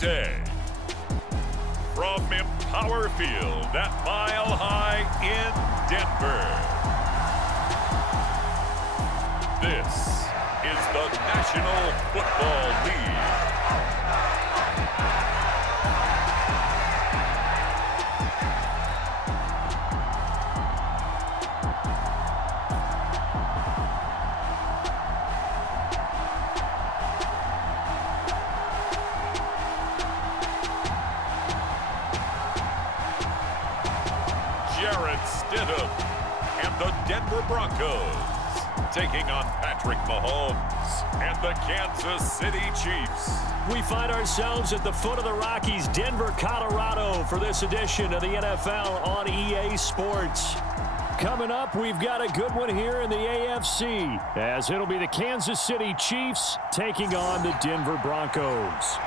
day. From Empower Field at Mile High in Denver, this is the National Football League. And the Denver Broncos taking on Patrick Mahomes and the Kansas City Chiefs. We find ourselves at the foot of the Rockies, Denver, Colorado, for this edition of the NFL on EA Sports. Coming up, we've got a good one here in the AFC, as it'll be the Kansas City Chiefs taking on the Denver Broncos.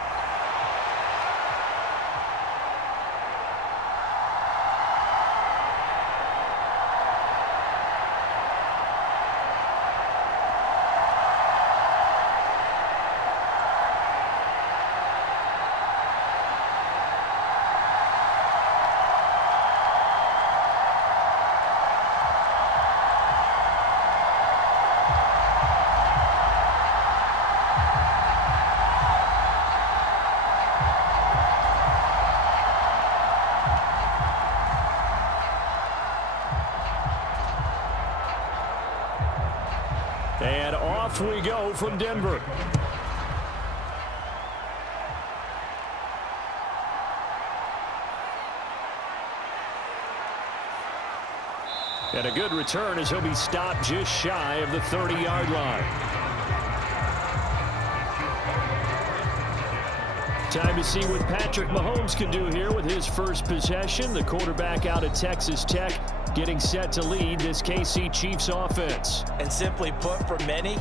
And off we go from Denver. And a good return as he'll be stopped just shy of the 30-yard line. Time to see what Patrick Mahomes can do here with his first possession. The quarterback out of Texas Tech getting set to lead this KC Chiefs offense. And simply put, for many,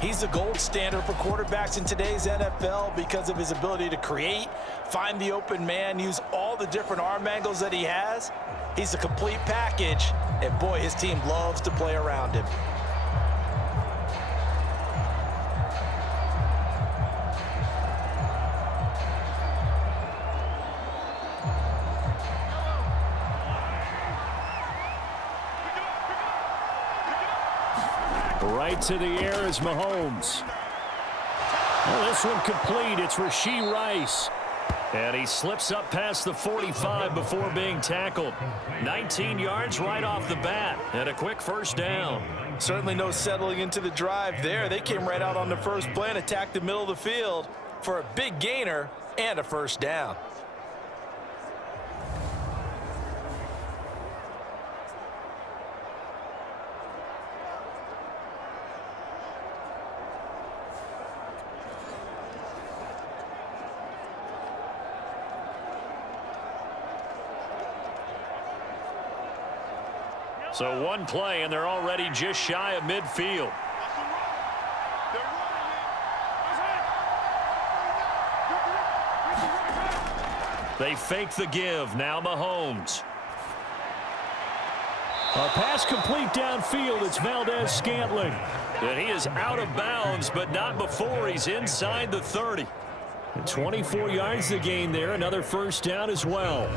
he's the gold standard for quarterbacks in today's NFL because of his ability to create, find the open man, use all the different arm angles that he has. He's a complete package, and boy, his team loves to play around him. Right to the air is Mahomes. Well, this one complete. It's Rashee Rice. And he slips up past the 45 before being tackled. 19 yards right off the bat. And a quick first down. Certainly no settling into the drive there. They came right out on the first play and attacked the middle of the field for a big gainer and a first down. So one play, and they're already just shy of midfield. They fake the give. Now Mahomes. A pass complete downfield. It's Valdez-Scantling. And he is out of bounds, but not before he's inside the 30. And 24 yards to gain there. Another first down as well.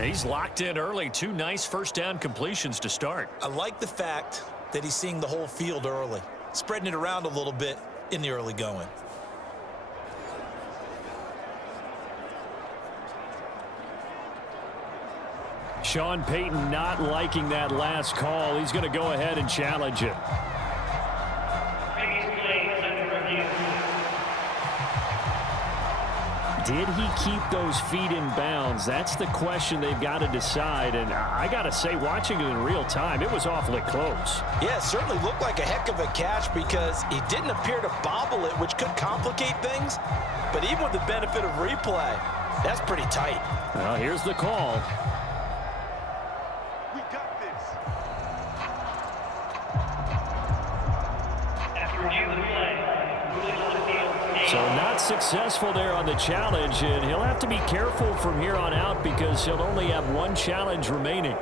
He's locked in early. Two nice first down completions to start. I like the fact that he's seeing the whole field early, spreading it around a little bit in the early going. Sean Payton not liking that last call. He's going to go ahead and challenge it. Did he keep those feet in bounds? That's the question they've got to decide. And I got to say, watching it in real time, it was awfully close. Yeah, it certainly looked like a heck of a catch because he didn't appear to bobble it, which could complicate things. But even with the benefit of replay, that's pretty tight. Well, here's the call. We got this. So not successful there on the challenge, and he'll have to be careful from here on out because he'll only have one challenge remaining.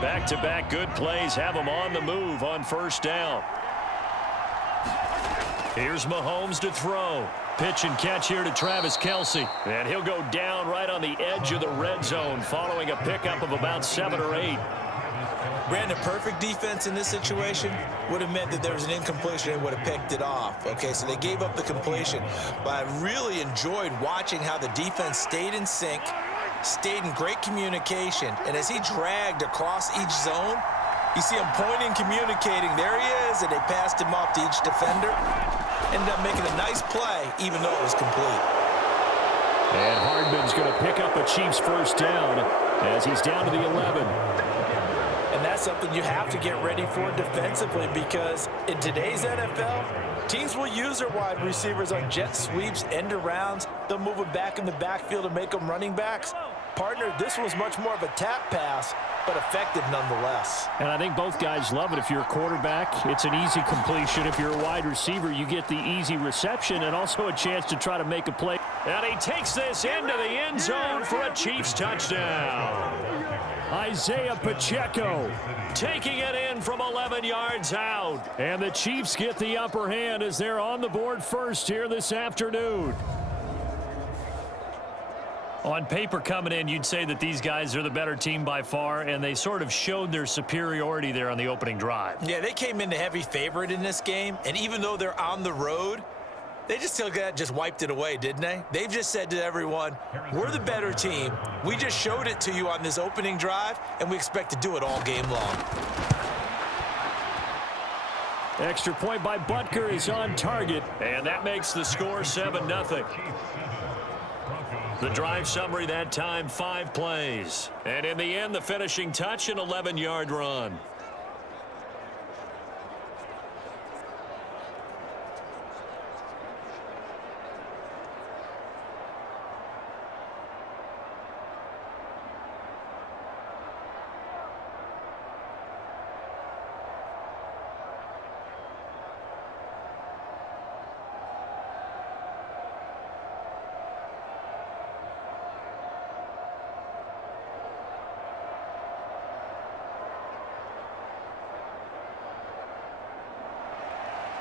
Back-to-back good plays have them on the move on first down. Here's Mahomes to throw. Pitch and catch here to Travis Kelce. And he'll go down right on the edge of the red zone following a pickup of about 7 or 8. Brandon, perfect defense in this situation would have meant that there was an incompletion and would have picked it off. Okay, so they gave up the completion. But I really enjoyed watching how the defense stayed in sync, stayed in great communication. And as he dragged across each zone, you see him pointing, communicating. There he is, and they passed him off to each defender. Ended up making a nice play, even though it was complete. And Hardman's going to pick up a Chiefs first down as he's down to the 11. And that's something you have to get ready for defensively, because in today's NFL, teams will use their wide receivers on jet sweeps, end arounds. They'll move them back in the backfield and make them running backs. Partner, this was much more of a tap pass, but effective nonetheless. And I think both guys love it. If you're a quarterback, it's an easy completion. If you're a wide receiver, you get the easy reception and also a chance to try to make a play. And he takes this into the end zone for a Chiefs touchdown. Isaiah Pacheco taking it in from 11 yards out. And the Chiefs get the upper hand as they're on the board first here this afternoon. On paper coming in, you'd say that these guys are the better team by far, and they sort of showed their superiority there on the opening drive. Yeah, they came in the heavy favorite in this game, and even though they're on the road, they just wiped it away, didn't they? They've just said to everyone, we're the better team. We just showed it to you on this opening drive, and we expect to do it all game long. Extra point by Butker is on target, and that makes the score 7-0. The drive summary that time, 5 plays. And in the end, the finishing touch, an 11-yard run.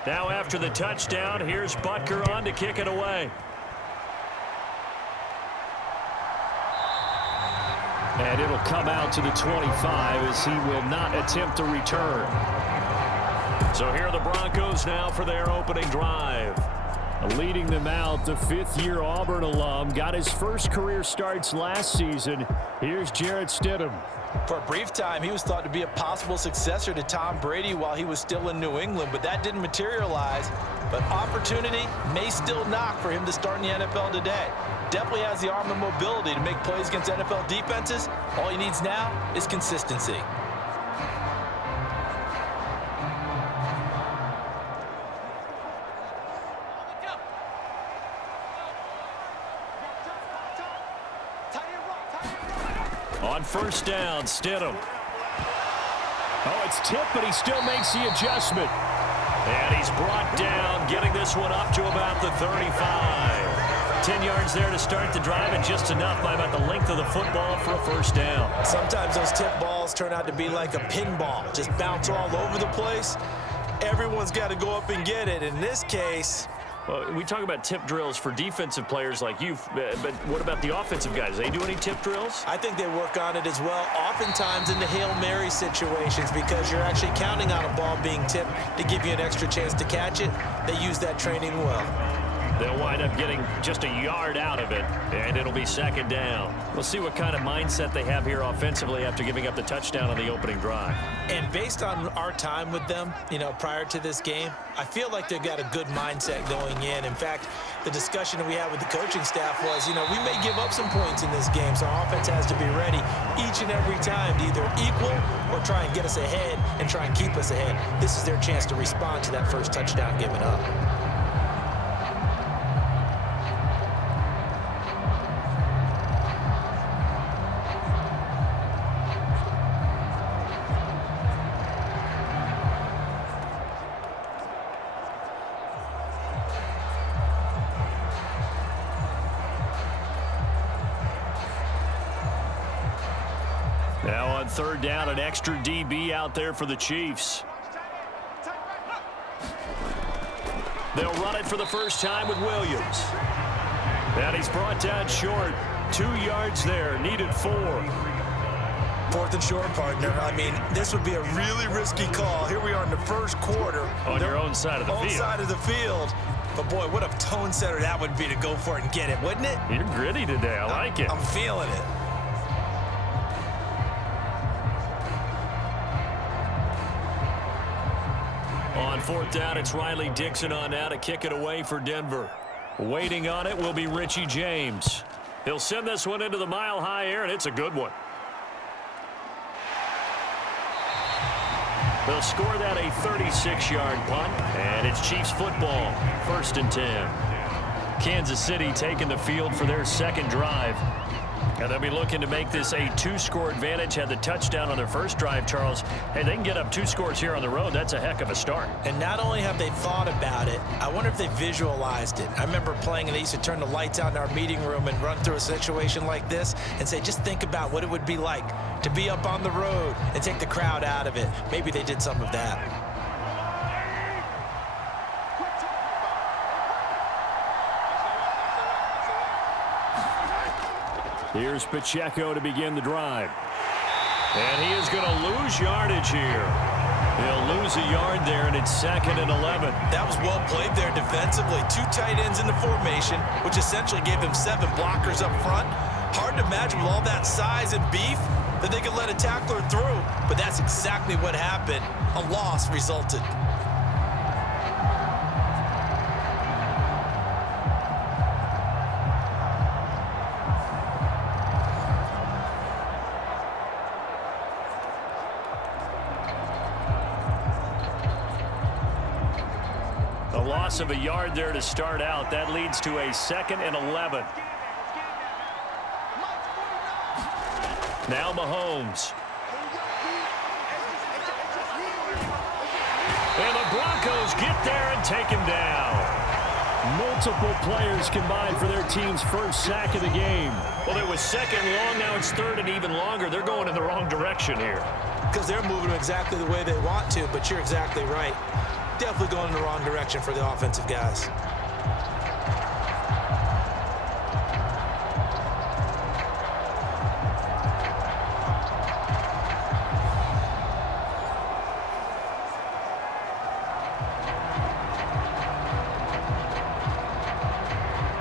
Now after the touchdown, here's Butker on to kick it away. And it'll come out to the 25 as he will not attempt a return. So here are the Broncos now for their opening drive. Leading them out, the 5th-year Auburn alum got his first career starts last season. Here's Jarrett Stidham. For a brief time, he was thought to be a possible successor to Tom Brady while he was still in New England, but that didn't materialize. But opportunity may still knock for him to start in the NFL today. Definitely has the arm and mobility to make plays against NFL defenses. All he needs now is consistency. On first down, Stidham. Oh, it's tipped, but he still makes the adjustment. And he's brought down, getting this one up to about the 35. 10 yards there to start the drive, and just enough by about the length of the football for a first down. Sometimes those tip balls turn out to be like a pinball, just bounce all over the place. Everyone's got to go up and get it. In this case, well, we talk about tip drills for defensive players like you, but what about the offensive guys? Do they do any tip drills? I think they work on it as well, oftentimes in the Hail Mary situations, because you're actually counting on a ball being tipped to give you an extra chance to catch it. They use that training well. They'll wind up getting just a yard out of it, and it'll be second down. We'll see what kind of mindset they have here offensively after giving up the touchdown on the opening drive. And based on our time with them, prior to this game, I feel like they've got a good mindset going in. In fact, the discussion that we had with the coaching staff was, we may give up some points in this game, so our offense has to be ready each and every time to either equal or try and get us ahead and try and keep us ahead. This is their chance to respond to that first touchdown given up. third down, an extra DB out there for the Chiefs. They'll run it for the first time with Williams. And he's brought down short. 2 yards there, needed 4. 4th and short, partner. I mean, this would be a really risky call. Here we are in the first quarter. On your own side of the field. Own side of the field. But, boy, what a tone setter that would be to go for it and get it, wouldn't it? You're gritty today. I like it. I'm feeling it. On 4th down, it's Riley Dixon on now to kick it away for Denver. Waiting on it will be Richie James. He'll send this one into the mile-high air, and it's a good one. They'll score that a 36-yard punt, and it's Chiefs football, 1st and 10. Kansas City taking the field for their second drive. And they'll be looking to make this a 2-score advantage. Had the touchdown on their first drive, Charles. Hey, they can get up 2 scores here on the road. That's a heck of a start. And not only have they thought about it, I wonder if they visualized it. I remember playing, and they used to turn the lights out in our meeting room and run through a situation like this and say, just think about what it would be like to be up on the road and take the crowd out of it. Maybe they did some of that. Here's Pacheco to begin the drive. And he is going to lose yardage here. He'll lose a yard there, and it's 2nd and 11. That was well played there defensively. 2 tight ends in the formation, which essentially gave them 7 blockers up front. Hard to imagine with all that size and beef that they could let a tackler through, but that's exactly what happened. A loss resulted. A loss of a yard there to start out. That leads to a 2nd and 11. Now Mahomes. And the Broncos get there and take him down. Multiple players combined for their team's first sack of the game. Well, it was 2nd long. Now it's 3rd and even longer. They're going in the wrong direction here. Because they're moving exactly the way they want to, but you're exactly right. Definitely going in the wrong direction for the offensive guys.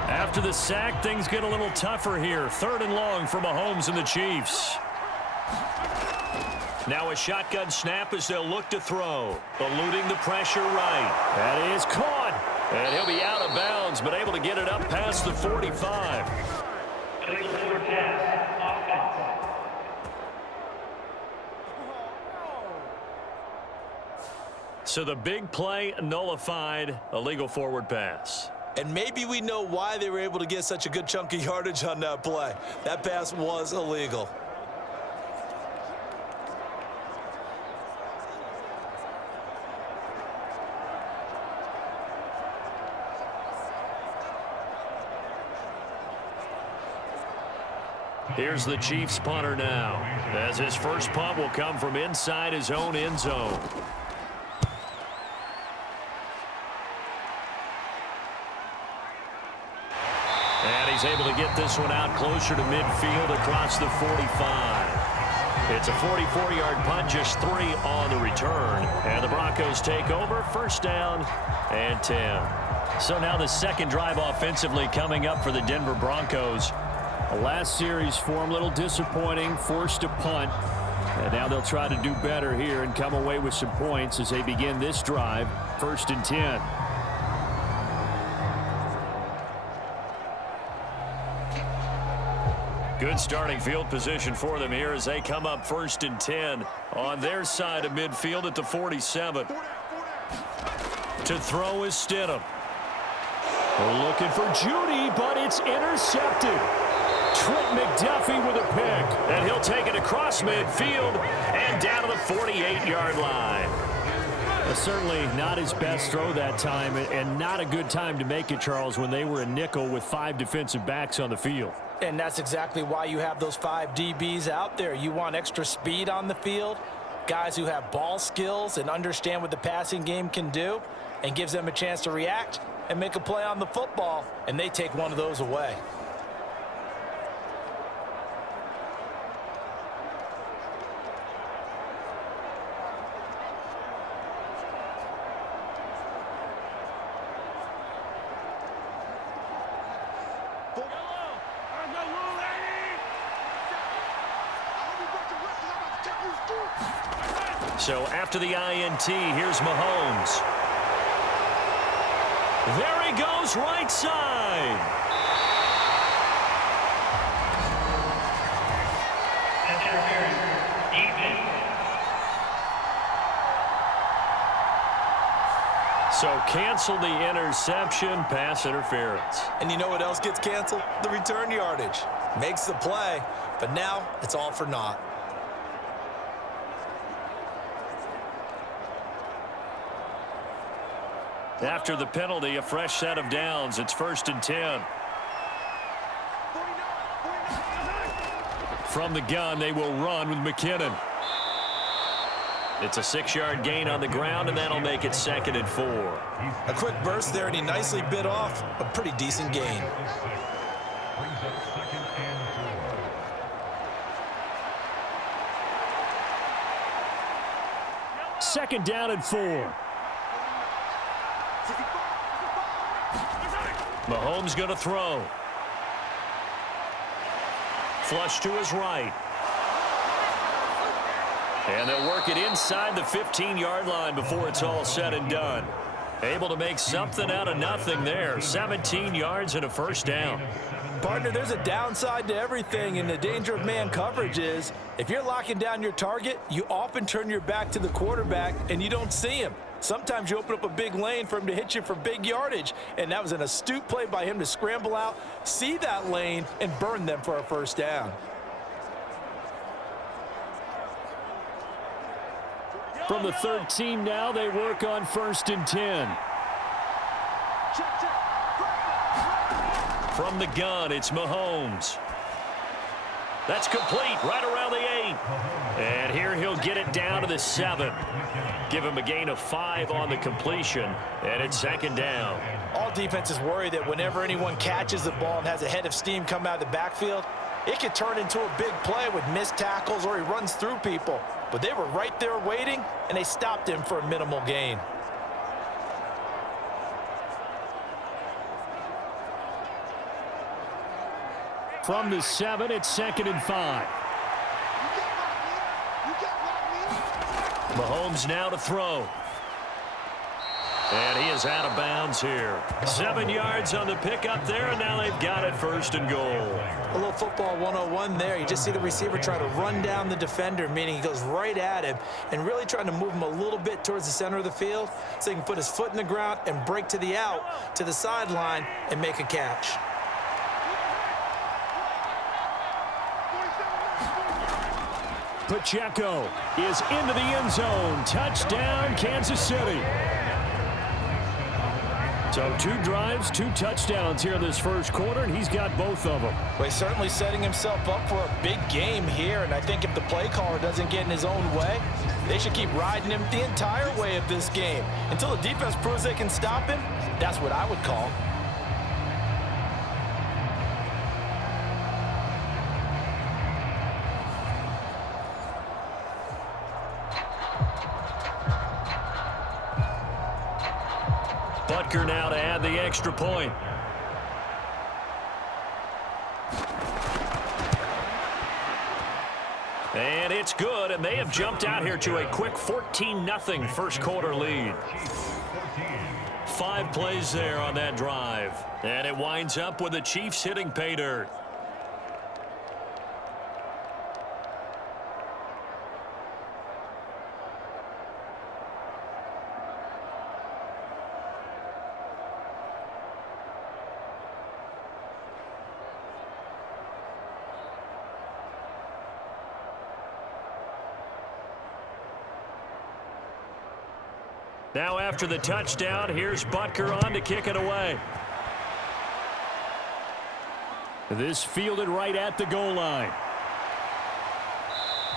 After the sack, things get a little tougher here. 3rd and long for Mahomes and the Chiefs. Now a shotgun snap as they'll look to throw. Eluding the pressure right. That is caught. And he'll be out of bounds, but able to get it up past the 45. So the big play nullified, a legal forward pass. And maybe we know why they were able to get such a good chunk of yardage on that play. That pass was illegal. Here's the Chiefs punter now, as his first punt will come from inside his own end zone. And he's able to get this one out closer to midfield across the 45. It's a 44-yard punt, just 3 on the return. And the Broncos take over, 1st down and 10. So now the second drive offensively coming up for the Denver Broncos. The last series for them, a little disappointing, forced a punt. And now they'll try to do better here and come away with some points as they begin this drive, 1st and 10. Good starting field position for them here as they come up 1st and 10 on their side of midfield at the 47. To throw is Stidham. They're looking for Judy, but it's intercepted. Trent McDuffie with a pick. And he'll take it across midfield and down to the 48-yard line. Certainly not his best throw that time, and not a good time to make it, Charles, when they were a nickel with 5 defensive backs on the field. And that's exactly why you have those 5 DBs out there. You want extra speed on the field, guys who have ball skills and understand what the passing game can do, and gives them a chance to react and make a play on the football, and they take one of those away. So after the INT, here's Mahomes. There he goes, right side. So cancel the interception, pass interference. And you know what else gets canceled? The return yardage. Makes the play, but now it's all for naught. After the penalty, a fresh set of downs. It's 1st and 10. From the gun, they will run with McKinnon. It's a 6-yard gain on the ground, and that'll make it 2nd and 4. A quick burst there, and he nicely bit off a pretty decent gain. Second down and 4. Mahomes going to throw. Flush to his right. And they'll work it inside the 15-yard line before it's all said and done. Able to make something out of nothing there. 17 yards and a first down. Partner, there's a downside to everything, and the danger of man coverage is if you're locking down your target, you often turn your back to the quarterback and you don't see him. Sometimes you open up a big lane for him to hit you for big yardage, and that was an astute play by him to scramble out, see that lane, and burn them for a first down. From the 13 now, they work on 1st and 10. From the gun, it's Mahomes. That's complete right around the 8. And here he'll get it down to the 7. Give him a gain of 5 on the completion, and it's 2nd down. All defenses worry that whenever anyone catches the ball and has a head of steam come out of the backfield, it could turn into a big play with missed tackles or he runs through people. But they were right there waiting, and they stopped him for a minimal gain. From the 7, it's 2nd and 5. Mahomes now to throw. And he is out of bounds here. 7 yards on the pickup there, and now they've got it 1st and goal. A little football 101 there. You just see the receiver try to run down the defender, meaning he goes right at him and really trying to move him a little bit towards the center of the field so he can put his foot in the ground and break to the out, to the sideline, and make a catch. Pacheco is into the end zone. Touchdown, Kansas City. So 2 drives, 2 touchdowns here in this first quarter, and he's got both of them. Well, he's certainly setting himself up for a big game here, and I think if the play caller doesn't get in his own way, they should keep riding him the entire way of this game. Until the defense proves they can stop him, that's what I would call. Butker now to add the extra point. And it's good, and they have jumped out here to a quick 14-0 first quarter lead. 5 plays there on that drive. And it winds up with the Chiefs hitting pay dirt. Now after the touchdown, here's Butker on to kick it away. This fielded right at the goal line.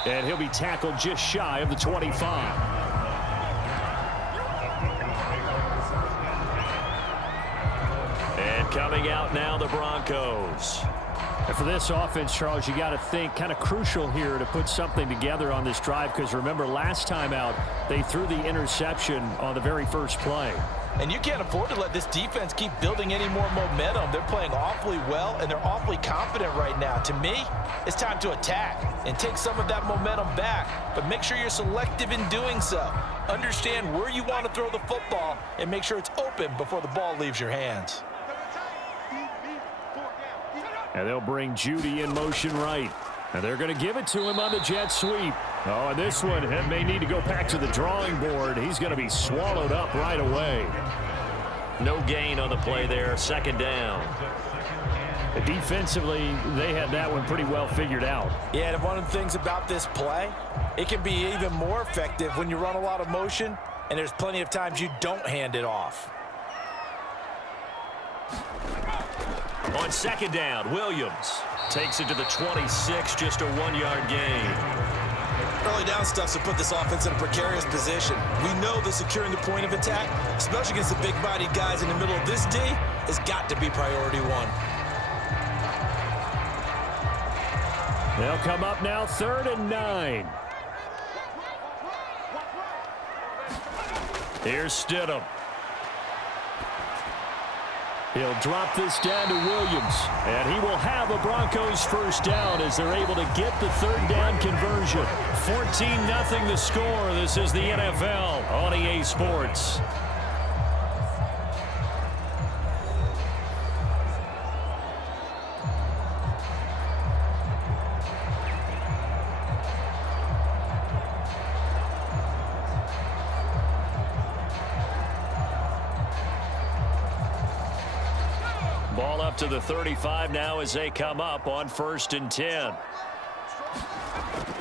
And he'll be tackled just shy of the 25. Coming out now, the Broncos. And for this offense, Charles, you got to think kind of crucial here to put something together on this drive, because remember, last time out, they threw the interception on the very first play. And you can't afford to let this defense keep building any more momentum. They're playing awfully well, and they're awfully confident right now. To me, it's time to attack and take some of that momentum back, but make sure you're selective in doing so. Understand where you want to throw the football and make sure it's open before the ball leaves your hands. And they'll bring Judy in motion right. And they're going to give it to him on the jet sweep. Oh, and this one may need to go back to the drawing board. He's going to be swallowed up right away. No gain on the play there. Second down. Defensively, they had that one pretty well figured out. Yeah, and one of the things about this play, it can be even more effective when you run a lot of motion, and there's plenty of times you don't hand it off. On second down, Williams takes it to the 26, just a 1-yard gain. Early down stuff to put this offense in a precarious position. We know that securing the point of attack, especially against the big-bodied guys in the middle of this D, has got to be priority one. They'll come up now, 3rd and 9. Here's Stidham. He'll drop this down to Williams, and he will have a Broncos first down as they're able to get the 3rd down conversion. 14-0 the score. This is the NFL on EA Sports. Ball up to the 35 now as they come up on 1st and 10.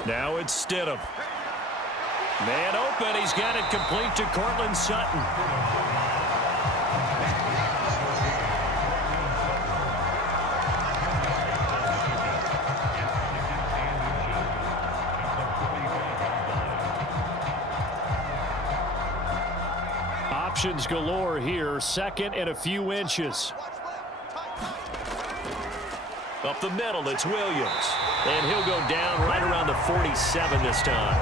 Now it's Stidham. Man open. He's got it complete to Cortland Sutton. Options galore here. 2nd and a few inches. Up the middle, it's Williams. And he'll go down right around the 47 this time.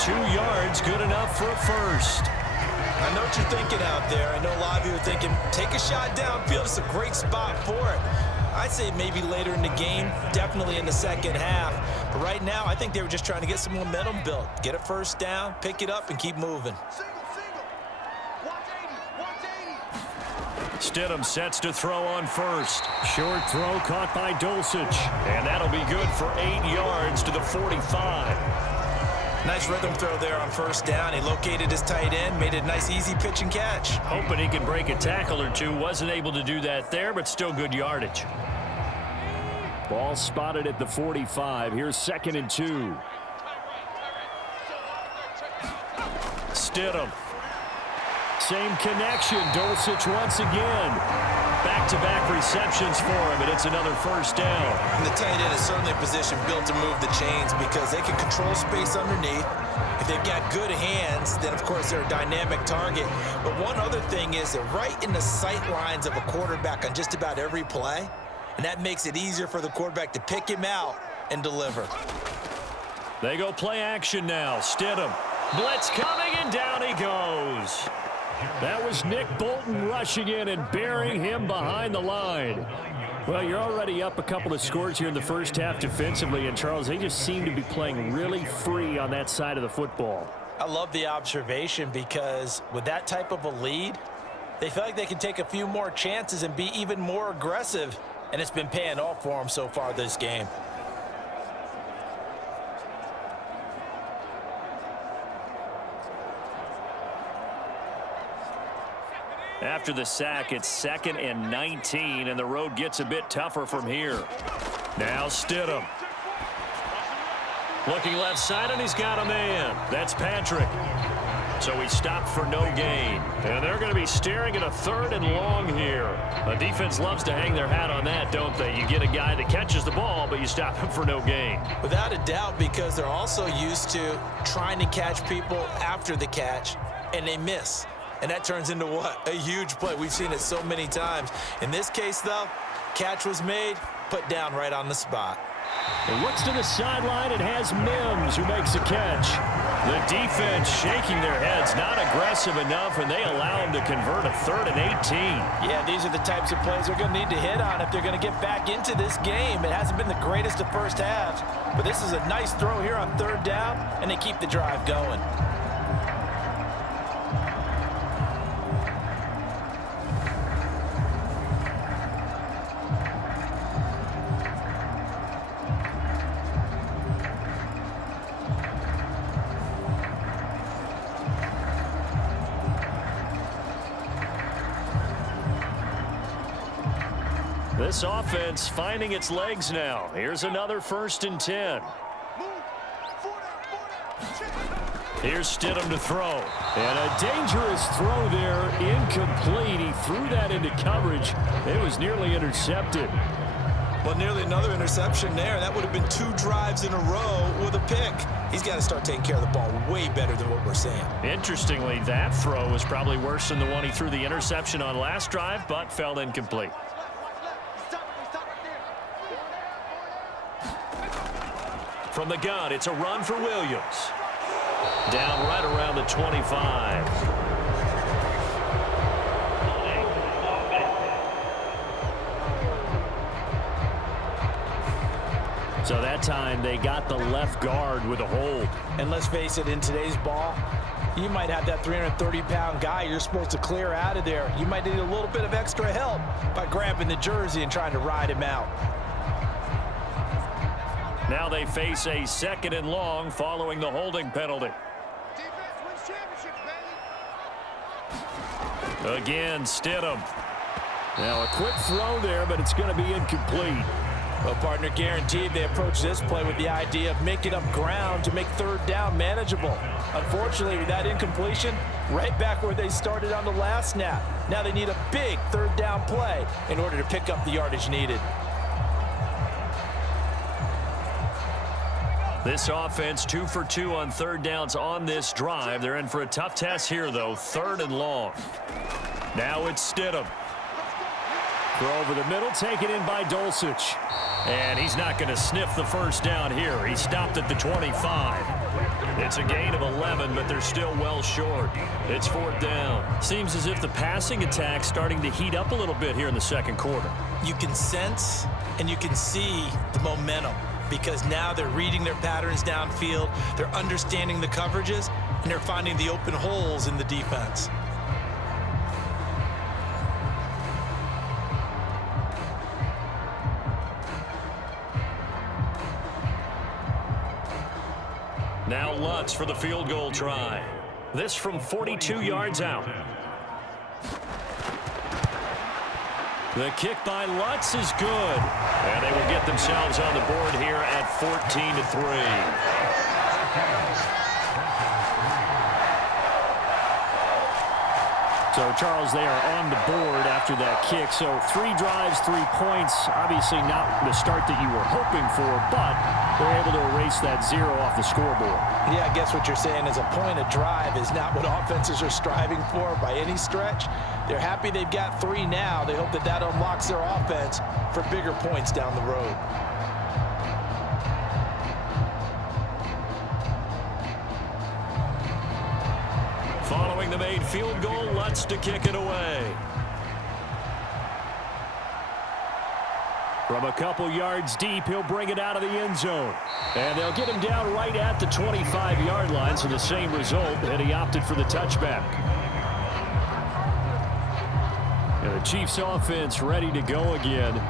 2 yards, good enough for a first. I know what you're thinking out there. I know a lot of you are thinking, take a shot downfield. It's a great spot for it. I'd say maybe later in the game, definitely in the second half. But right now, I think they were just trying to get some momentum built. Get a first down, pick it up, and keep moving. Stidham sets to throw on first. Short throw caught by Dulcich. And that'll be good for 8 yards to the 45. Nice rhythm throw there on first down. He located his tight end, made a nice easy pitch and catch. Hoping he can break a tackle or two. Wasn't able to do that there, but still good yardage. Ball spotted at the 45. Here's 2nd and 2. Stidham. Same connection. Dulcich once again. Back-to-back receptions for him, and it's another first down. And the tight end is certainly a position built to move the chains because they can control space underneath. If they've got good hands, then, of course, they're a dynamic target. But one other thing is they're right in the sight lines of a quarterback on just about every play, and that makes it easier for the quarterback to pick him out and deliver. They go play action now. Stidham. Blitz coming, and down he goes. That was Nick Bolton rushing in and burying him behind the line. Well, you're already up a couple of scores here in the first half defensively, and Charles, they just seem to be playing really free on that side of the football. I love the observation because with that type of a lead, they feel like they can take a few more chances and be even more aggressive, and it's been paying off for them so far this game. After the sack, it's 2nd and 19, and the road gets a bit tougher from here. Now Stidham. Looking left side, and he's got a man. That's Patrick. So he stopped for no gain. And they're going to be staring at a 3rd and long here. A defense loves to hang their hat on that, don't they? You get a guy that catches the ball, but you stop him for no gain. Without a doubt, because they're also used to trying to catch people after the catch, and they miss. And that turns into what? A huge play. We've seen it so many times. In this case, though, catch was made, put down right on the spot. He looks to the sideline and has Mims who makes a catch. The defense shaking their heads, not aggressive enough, and they allow him to convert a 3rd and 18. Yeah, these are the types of plays they're going to need to hit on if they're going to get back into this game. It hasn't been the greatest of first halves, but this is a nice throw here on 3rd down, and they keep the drive going. This offense finding its legs now. Here's another 1st and 10. Here's Stidham to throw. And a dangerous throw there, incomplete. He threw that into coverage. It was nearly intercepted. Well, nearly another interception there. That would have been 2 drives in a row with a pick. He's got to start taking care of the ball way better than what we're seeing. Interestingly, that throw was probably worse than the one he threw the interception on last drive, but fell incomplete. From the gun, it's a run for Williams. Down right around the 25. So that time they got the left guard with a hold. And let's face it, in today's ball, you might have that 330-pound guy you're supposed to clear out of there. You might need a little bit of extra help by grabbing the jersey and trying to ride him out. Now they face a 2nd and long following the holding penalty. Again, Stidham. Now a quick throw there, but it's going to be incomplete. Well, partner, guaranteed they approach this play with the idea of making up ground to make 3rd down manageable. Unfortunately, with that incompletion, right back where they started on the last snap. Now they need a big 3rd down play in order to pick up the yardage needed. This offense 2 for 2 on 3rd downs on this drive. They're in for a tough test here, though. 3rd and long. Now it's Stidham. Throw over the middle, taken in by Dulcich. And he's not going to sniff the 1st down here. He stopped at the 25. It's a gain of 11, but they're still well short. It's 4th down. Seems as if the passing attack's starting to heat up a little bit here in the 2nd quarter. You can sense and you can see the momentum, because now they're reading their patterns downfield, they're understanding the coverages, and they're finding the open holes in the defense. Now Lutz for the field goal try. This from 42 yards out. The kick by Lutz is good. And they will get themselves on the board here at 14-3. So, Charles, they are on the board after that kick. So 3 drives, 3 points. Obviously not the start that you were hoping for, but they're able to erase that 0 off the scoreboard. Yeah, I guess what you're saying is a point a drive is not what offenses are striving for by any stretch. They're happy they've got 3 now. They hope that that unlocks their offense for bigger points down the road. Following the made field goal, Lutz to kick it away. From a couple yards deep, he'll bring it out of the end zone. And they'll get him down right at the 25-yard line, so the same result, and he opted for the touchback. And the Chiefs offense ready to go again.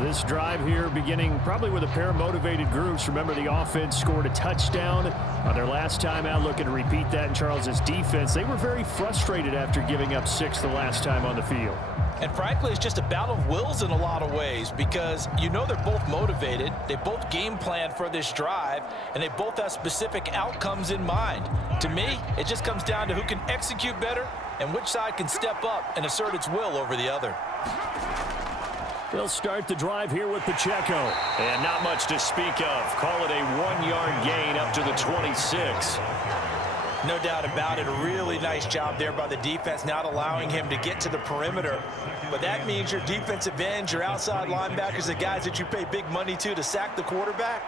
This drive here beginning probably with a pair of motivated groups. Remember, the offense scored a touchdown on their last time out, looking to repeat that in Charles's defense. They were very frustrated after giving up 6 the last time on the field. And frankly, it's just a battle of wills in a lot of ways because you know they're both motivated. They both game plan for this drive, and they both have specific outcomes in mind. To me, it just comes down to who can execute better and which side can step up and assert its will over the other. They'll start the drive here with Pacheco. And not much to speak of. Call it a 1-yard gain up to the 26. No doubt about it. A really nice job there by the defense, not allowing him to get to the perimeter. But that means your defensive ends, your outside linebackers, the guys that you pay big money to sack the quarterback,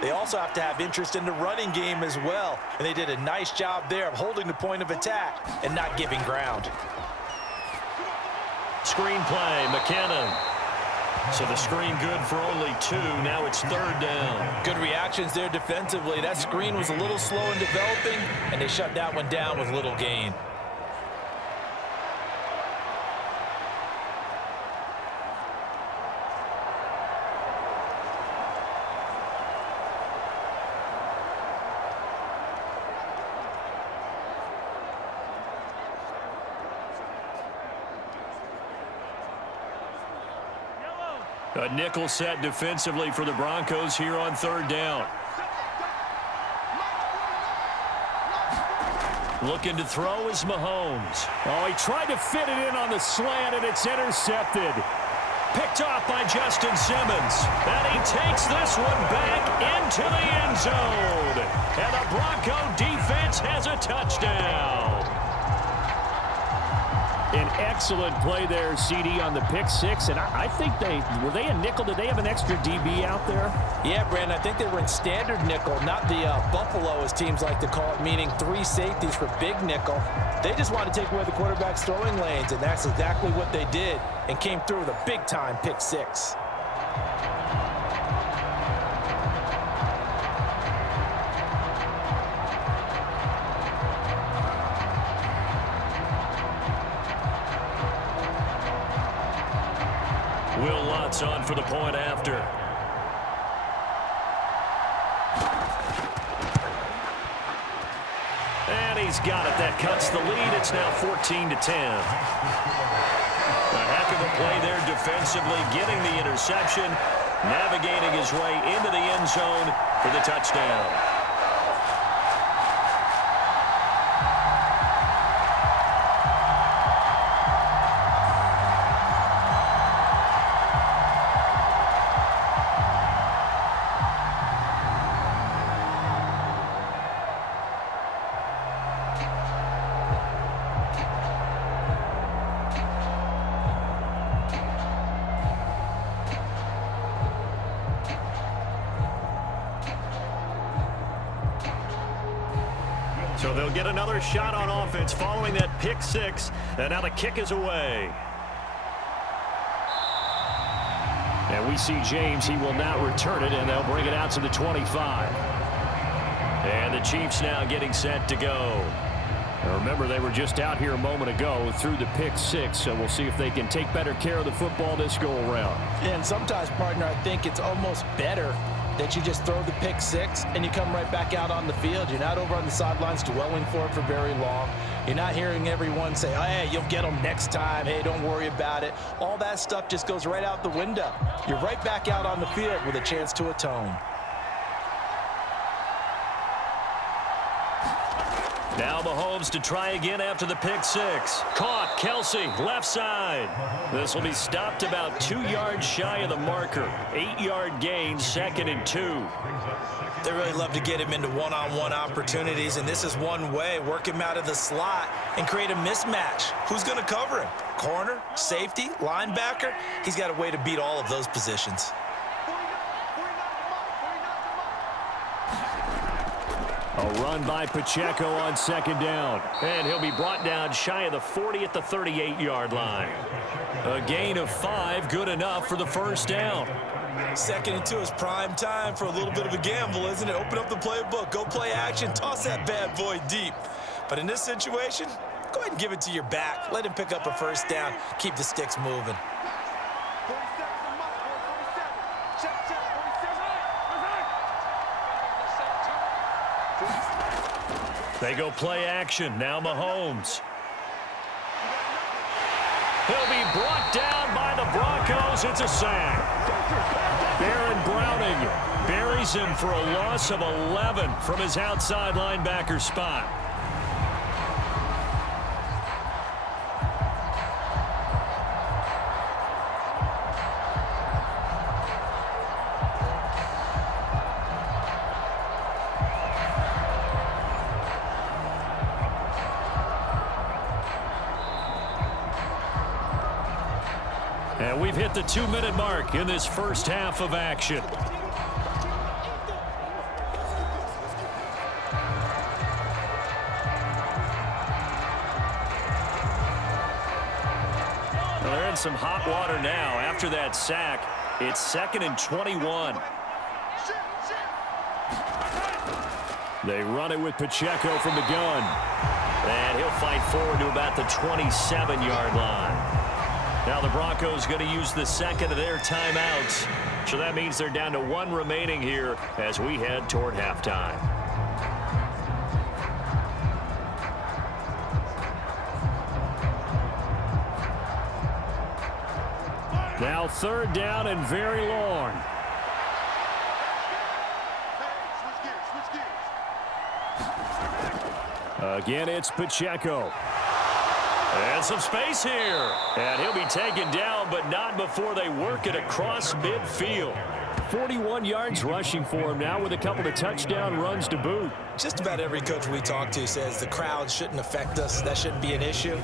they also have to have interest in the running game as well. And they did a nice job there of holding the point of attack and not giving ground. Screen play, McKinnon. So the screen good for only 2. Now it's 3rd down. Good reactions there defensively. That screen was a little slow in developing, and they shut that one down with little gain. A nickel set defensively for the Broncos here on 3rd down. Looking to throw is Mahomes. Oh, he tried to fit it in on the slant, and it's intercepted. Picked off by Justin Simmons. And he takes this one back into the end zone. And the Bronco defense has a touchdown. An excellent play there, CD, on the pick 6. And I think were they a nickel? Did they have an extra DB out there? Yeah, Brandon, I think they were in standard nickel, not the Buffalo, as teams like to call it, meaning 3 safeties for big nickel. They just wanted to take away the quarterback's throwing lanes, and that's exactly what they did and came through with a big-time pick 6. Will Lutz on for the point after. And he's got it. That cuts the lead. It's now 14-10. A heck of a play there defensively, getting the interception, navigating his way into the end zone for the touchdown. So they'll get another shot on offense following that pick 6. And now the kick is away. And we see James. He will not return it, and they'll bring it out to the 25. And the Chiefs now getting set to go. Now remember, they were just out here a moment ago through the pick 6, so we'll see if they can take better care of the football this go-around. And sometimes, partner, I think it's almost better that you just throw the pick 6 and you come right back out on the field. You're not over on the sidelines dwelling for it for very long. You're not hearing everyone say, oh, hey, you'll get them next time. Hey, don't worry about it. All that stuff just goes right out the window. You're right back out on the field with a chance to atone. Now Mahomes to try again after the pick 6. Caught. Kelsey, left side. This will be stopped about 2 yards shy of the marker. 8-yard gain, 2nd and 2. They really love to get him into one-on-one opportunities, and this is one way. Work him out of the slot and create a mismatch. Who's going to cover him? Corner, safety, linebacker? He's got a way to beat all of those positions. A run by Pacheco on 2nd down. And he'll be brought down shy of the 40 at the 38-yard line. A gain of 5, good enough for the 1st down. 2nd and 2 is prime time for a little bit of a gamble, isn't it? Open up the playbook, go play action, toss that bad boy deep. But in this situation, Go ahead and give it to your back. Let him pick up a first down. Keep the sticks moving. They go play action. Now Mahomes. He'll be brought down by the Broncos. It's a sack. Baron Browning buries him for a loss of 11 from his outside linebacker spot. And we've hit the 2-minute mark in this first half of action. Well, they're in some hot water now. After that sack, it's 2nd and 21. They run it with Pacheco from the gun. And he'll fight forward to about the 27-yard line. Now the Broncos going to use the second of their timeouts. So that means they're down to 1 remaining here as we head toward halftime. Now 3rd down and very long. Again, it's Pacheco. And some space here. And he'll be taken down, but not before they work it across midfield. 41 yards rushing for him now with a couple of touchdown runs to boot. Just about every coach we talk to says the crowd shouldn't affect us. That shouldn't be an issue.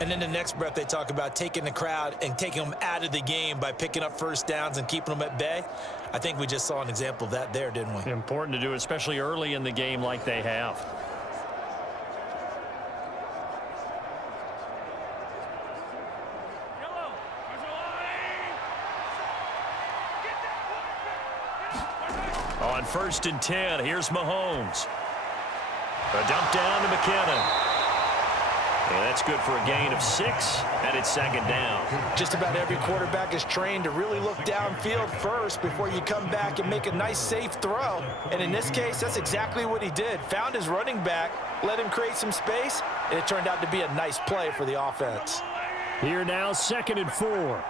And then the next breath they talk about taking the crowd and taking them out of the game by picking up first downs and keeping them at bay. I think we just saw an example of that there, didn't we? Important to do, especially early in the game like they have. On 1st and 10, here's Mahomes. A dump down to McKinnon. And that's good for a gain of 6, and it's 2nd down. Just about every quarterback is trained to really look downfield first before you come back and make a nice, safe throw. And in this case, that's exactly what he did. Found his running back, let him create some space, and it turned out to be a nice play for the offense. Here now, 2nd and 4.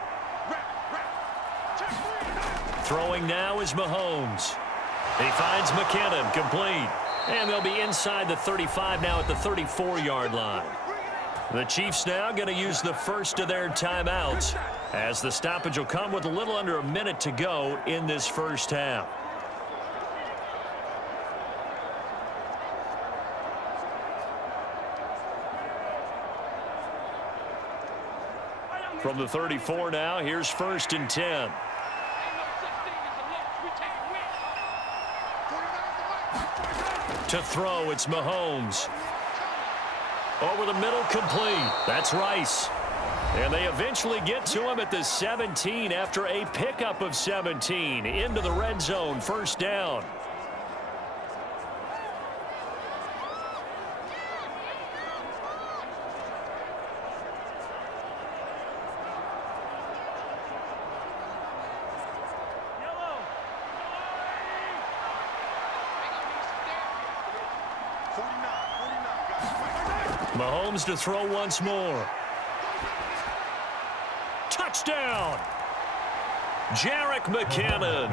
Throwing now is Mahomes. He finds McKinnon, complete. And they'll be inside the 35 now at the 34-yard line. The Chiefs now going to use the first of their timeouts as the stoppage will come with a little under a minute to go in this first half. From the 34 now, here's 1st and 10. To throw, it's Mahomes. Over the middle, complete. That's Rice. And they eventually get to him at the 17 after a pickup of 17. Into the red zone, 1st down. Mahomes to throw once more. Touchdown! Jerick McKinnon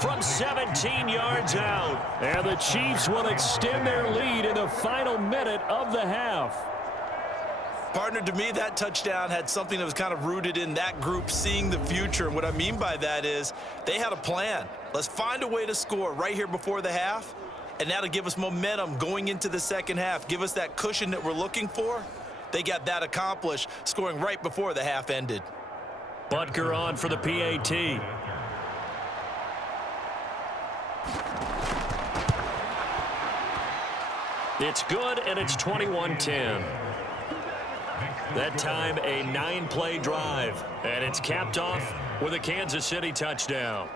from 17 yards out. And the Chiefs will extend their lead in the final minute of the half. Partner, to me, that touchdown had something that was kind of rooted in that group seeing the future. And what I mean by that is they had a plan. Let's find a way to score right here before the half. And that'll give us momentum going into the second half. Give us that cushion that we're looking for. They got that accomplished, scoring right before the half ended. Butker on for the PAT. It's good, and it's 21-10. That time, a 9-play drive. And it's capped off with a Kansas City touchdown.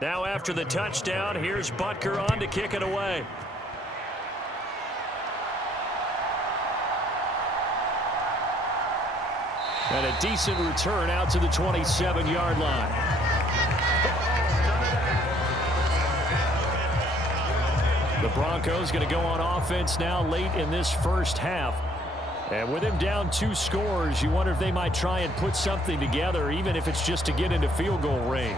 Now after the touchdown, here's Butker on to kick it away. And a decent return out to the 27-yard line. The Broncos going to go on offense now late in this first half. And with him down 2 scores, you wonder if they might try and put something together, even if it's just to get into field goal range.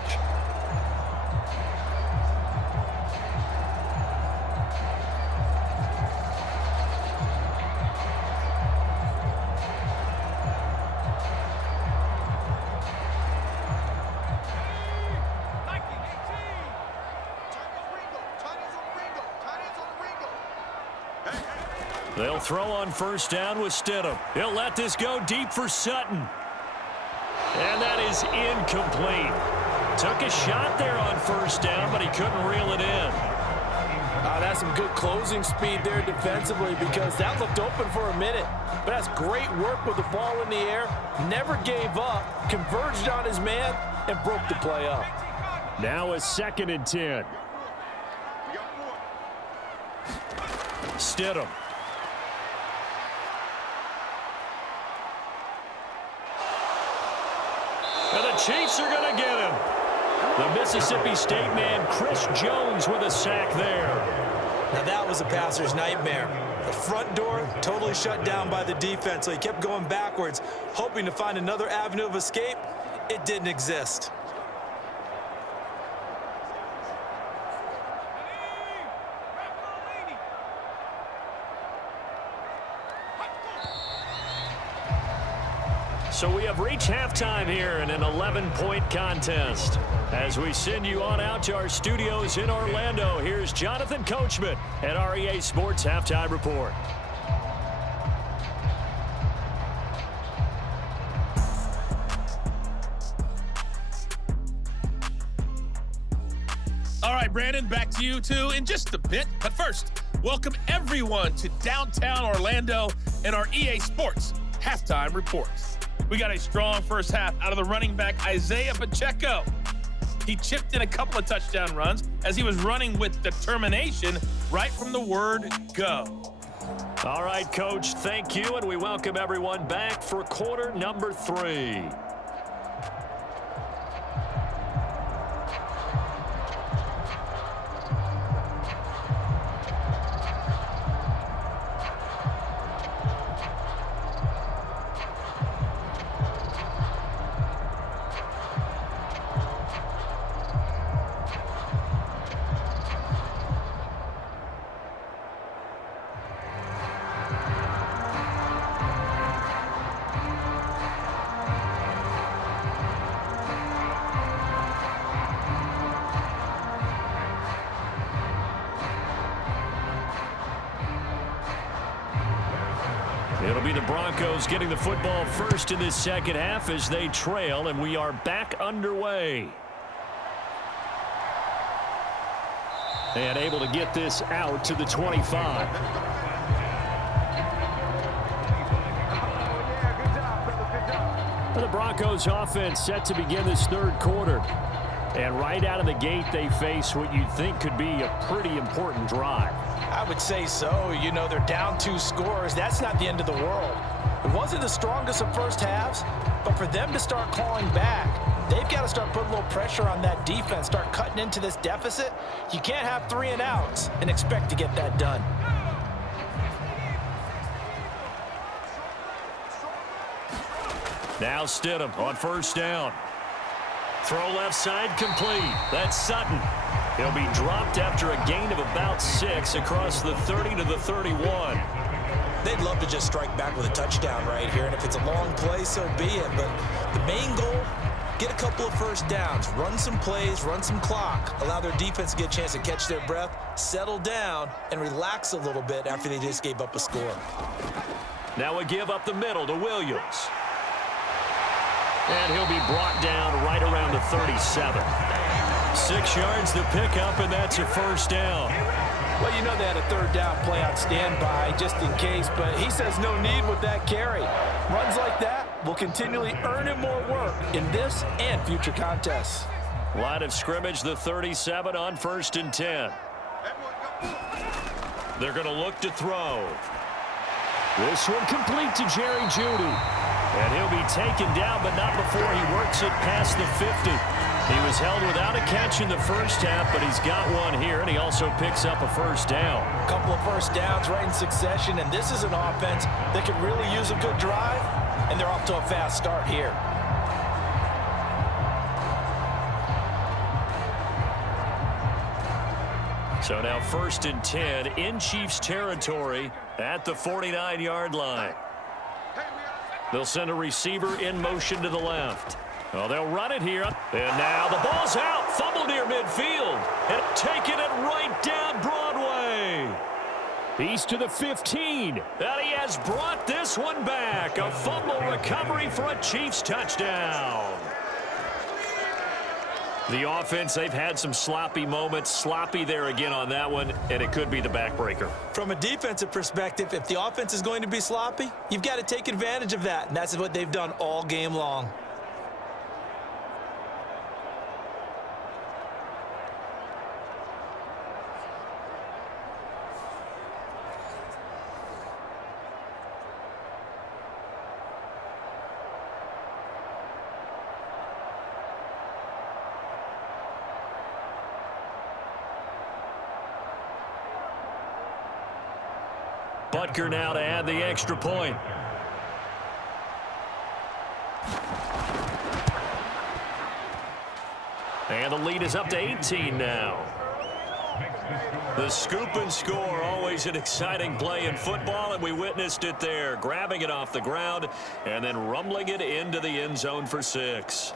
They'll throw on first down with Stidham. He'll let this go deep for Sutton. And that is incomplete. Took a shot there on first down, but he couldn't reel it in. That's some good closing speed there defensively, because that looked open for a minute. But that's great work with the ball in the air. Never gave up, converged on his man, and broke the play up. Now a 2nd and 10. Stidham. And the Chiefs are going to get him. The Mississippi State man, Chris Jones, with a sack there. Now that was a passer's nightmare. The front door totally shut down by the defense, so he kept going backwards, hoping to find another avenue of escape. It didn't exist. So we have reached halftime here in an 11-point contest. As we send you on out to our studios in Orlando, here's Jonathan Coachman at REA Sports Halftime Report. All right, Brandon, back to you two in just a bit. But first, welcome everyone to downtown Orlando and our EA Sports Halftime Report. We got a strong first half out of the running back, Isaiah Pacheco. He chipped in a couple of touchdown runs as he was running with determination right from the word go. All right, Coach, thank you, and we welcome everyone back for quarter number 3. It'll be the Broncos getting the football first in this second half as they trail, and we are back underway. And able to get this out to the 25. The Broncos offense set to begin this third quarter. And right out of the gate, they face what you'd think could be a pretty important drive. I would say so. You know, they're down 2 scores. That's not the end of the world. It wasn't the strongest of first halves, but for them to start clawing back, they've got to start putting a little pressure on that defense, start cutting into this deficit. You can't have 3 and outs and expect to get that done. Now Stidham on first down. Throw left side complete. That's Sutton. He'll be dropped after a gain of about 6 across the 30 to the 31. They'd love to just strike back with a touchdown right here, and if it's a long play, so be it. But the main goal, get a couple of first downs, run some plays, run some clock, allow their defense to get a chance to catch their breath, settle down, and relax a little bit after they just gave up a score. Now a give up the middle to Williams. And he'll be brought down right around the 37. 6 yards to pick up, and that's a first down. Well, you know they had a third down play on standby just in case, but he says no need with that carry. Runs like that will continually earn him more work in this and future contests. Line of scrimmage, the 37 on 1st and 10. They're going to look to throw. This one complete to Jerry Jeudy. And he'll be taken down, but not before he works it past the 50. He was held without a catch in the first half, but he's got one here, and he also picks up a first down. A couple of first downs right in succession, and this is an offense that could really use a good drive, and they're off to a fast start here. So now 1st and 10 in Chiefs territory at the 49-yard line. They'll send a receiver in motion to the left. Well, they'll run it here. And now the ball's out. Fumble near midfield. And taking it right down Broadway. He's to the 15. And he has brought this one back. A fumble recovery for a Chiefs touchdown. The offense, they've had some sloppy moments. Sloppy there again on that one, and it could be the backbreaker. From a defensive perspective, if the offense is going to be sloppy, you've got to take advantage of that, and that's what they've done all game long. Butker now to add the extra point. And the lead is up to 18 now. The scoop and score, always an exciting play in football, and we witnessed it there. Grabbing it off the ground and then rumbling it into the end zone for 6.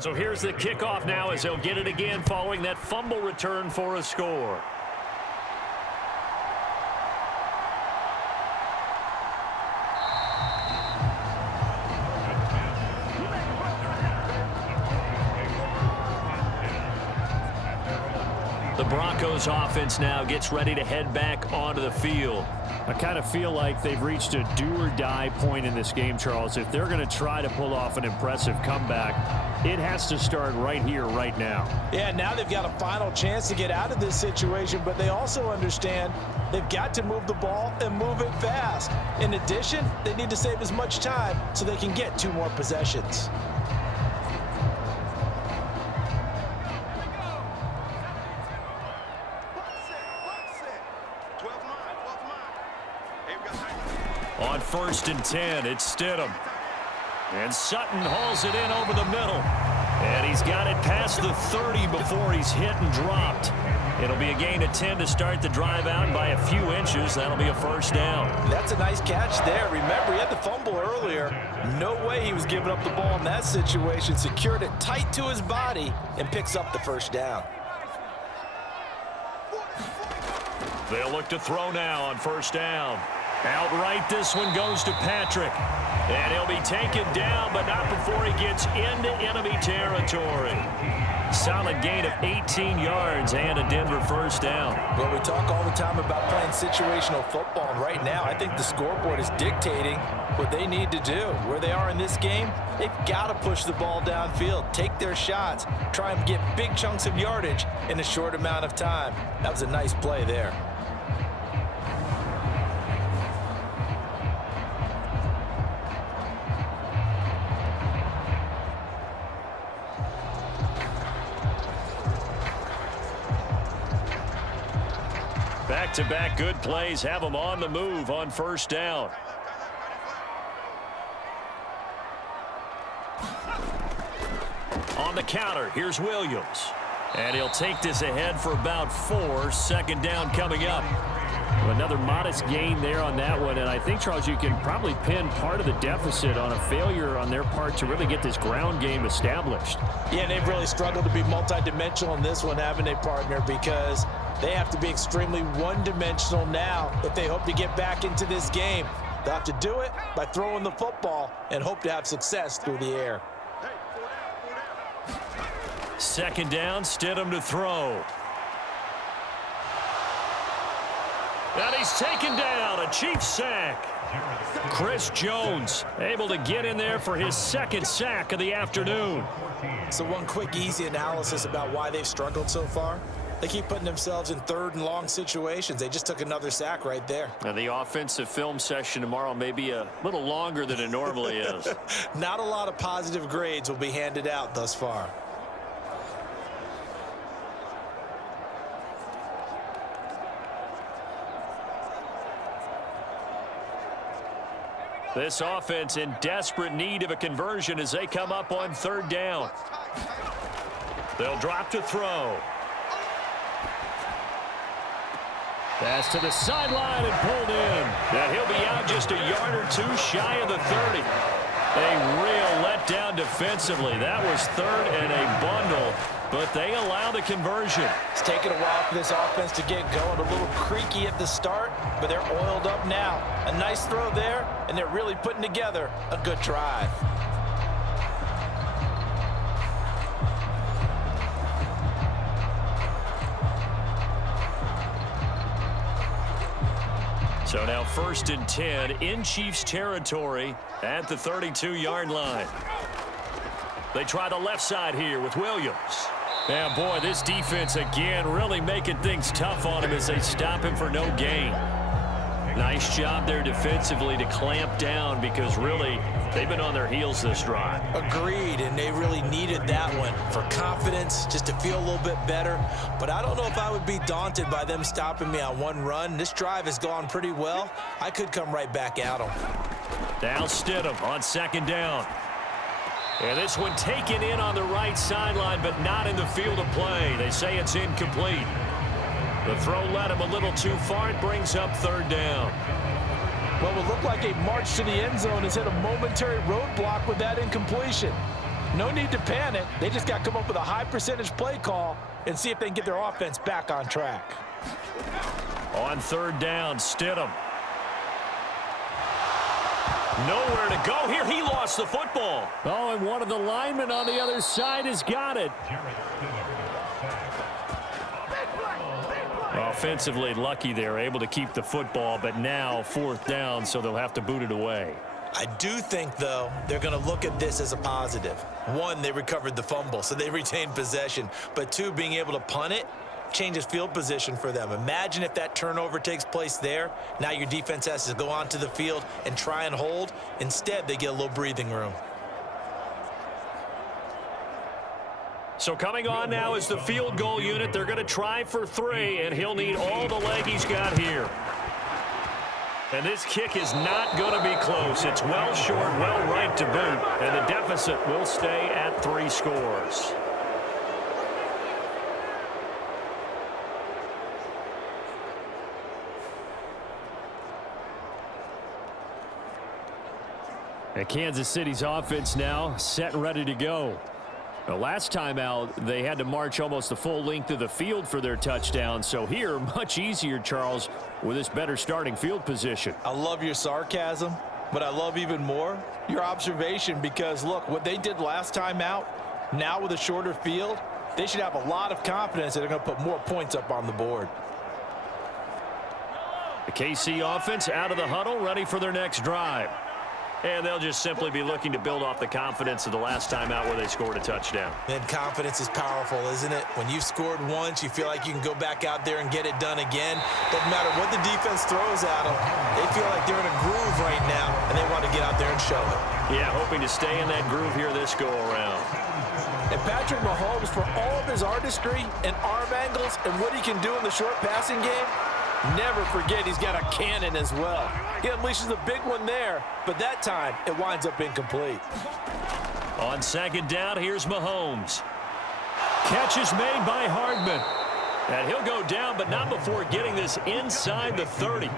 So here's the kickoff now as they'll get it again following that fumble return for a score. The Broncos offense now gets ready to head back onto the field. I kind of feel like they've reached a do-or-die point in this game, Charles. If they're going to try to pull off an impressive comeback, it has to start right here, right now. Yeah, now they've got a final chance to get out of this situation, but they also understand they've got to move the ball and move it fast. In addition, they need to save as much time so they can get 2 more possessions. On 1st and 10, it's Stidham. And Sutton hauls it in over the middle. And he's got it past the 30 before he's hit and dropped. It'll be a gain of 10 to start the drive out by a few inches. That'll be a first down. That's a nice catch there. Remember, he had the fumble earlier. No way he was giving up the ball in that situation. Secured it tight to his body and picks up the first down. They'll look to throw now on first down. Outright, this one goes to Patrick. And he'll be taken down, but not before he gets into enemy territory. Solid gain of 18 yards and a Denver first down. Well, we talk all the time about playing situational football, and right now I think the scoreboard is dictating what they need to do. Where they are in this game, they've got to push the ball downfield, take their shots, try and get big chunks of yardage in a short amount of time. That was a nice play there. Back-to-back good plays have them on the move on first down. On the counter, here's Williams. And he'll take this ahead for about 4. Second down coming up. Another modest gain there on that one, and I think, Charles, you can probably pin part of the deficit on a failure on their part to really get this ground game established. Yeah, they've really struggled to be multidimensional in this one, haven't they, partner? Because they have to be extremely one-dimensional now if they hope to get back into this game. They'll have to do it by throwing the football and hope to have success through the air. Second down, Stidham to throw. And he's taken down, a Chiefs sack. Chris Jones able to get in there for his second sack of the afternoon. So one quick, easy analysis about why they've struggled so far. They keep putting themselves in third and long situations. They just took another sack right there. And the offensive film session tomorrow may be a little longer than it normally is. Not a lot of positive grades will be handed out thus far. This offense in desperate need of a conversion as they come up on third down. They'll drop to throw. Pass to the sideline and pulled in. And he'll be out just a yard or two shy of the 30. A real letdown defensively. That was third and a bundle, but they allow the conversion. It's taken a while for this offense to get going. A little creaky at the start, but they're oiled up now. A nice throw there, and they're really putting together a good drive. So now 1st and 10 in Chiefs territory at the 32-yard line. They try the left side here with Williams. And boy, this defense again really making things tough on him as they stop him for no gain. Nice job there defensively to clamp down because really they've been on their heels this drive. Agreed, and they really needed that one for confidence, just to feel a little bit better. But I don't know if I would be daunted by them stopping me on one run. This drive has gone pretty well. I could come right back at them. Now Stidham on second down. And this one taken in on the right sideline, but not in the field of play. They say it's incomplete. The throw led him a little too far. It brings up third down. Well, it looked like a march to the end zone has hit a momentary roadblock with that incompletion. No need to panic. They just got to come up with a high percentage play call and see if they can get their offense back on track. On third down, Stidham. Nowhere to go here. He lost the football. Oh, and one of the linemen on the other side has got it. Offensively lucky they're able to keep the football, but now 4th down, so they'll have to boot it away. I do think, though, they're going to look at this as a positive. One, they recovered the fumble, so they retained possession. But two, being able to punt it changes field position for them. Imagine if that turnover takes place there. Now your defense has to go onto the field and try and hold. Instead, they get a little breathing room. So coming on now is the field goal unit. They're going to try for 3, and he'll need all the leg he's got here. And this kick is not going to be close. It's well short, well right to boot, and the deficit will stay at 3 scores. And Kansas City's offense now set and ready to go. The last time out, they had to march almost the full length of the field for their touchdown. So here, much easier, Charles, with this better starting field position. I love your sarcasm, but I love even more your observation because, look, what they did last time out, now with a shorter field, they should have a lot of confidence that they're going to put more points up on the board. The KC offense out of the huddle, ready for their next drive. And they'll just simply be looking to build off the confidence of the last time out where they scored a touchdown. And confidence is powerful, isn't it? When you've scored once, you feel like you can go back out there and get it done again. Doesn't matter what the defense throws at them. They feel like they're in a groove right now, and they want to get out there and show it. Yeah, hoping to stay in that groove here this go-around. And Patrick Mahomes, for all of his artistry and arm angles and what he can do in the short passing game, never forget he's got a cannon as well. He unleashes a big one there, but that time it winds up incomplete. On second down, here's Mahomes. Catch is made by Hardman. And he'll go down, but not before getting this inside the 30.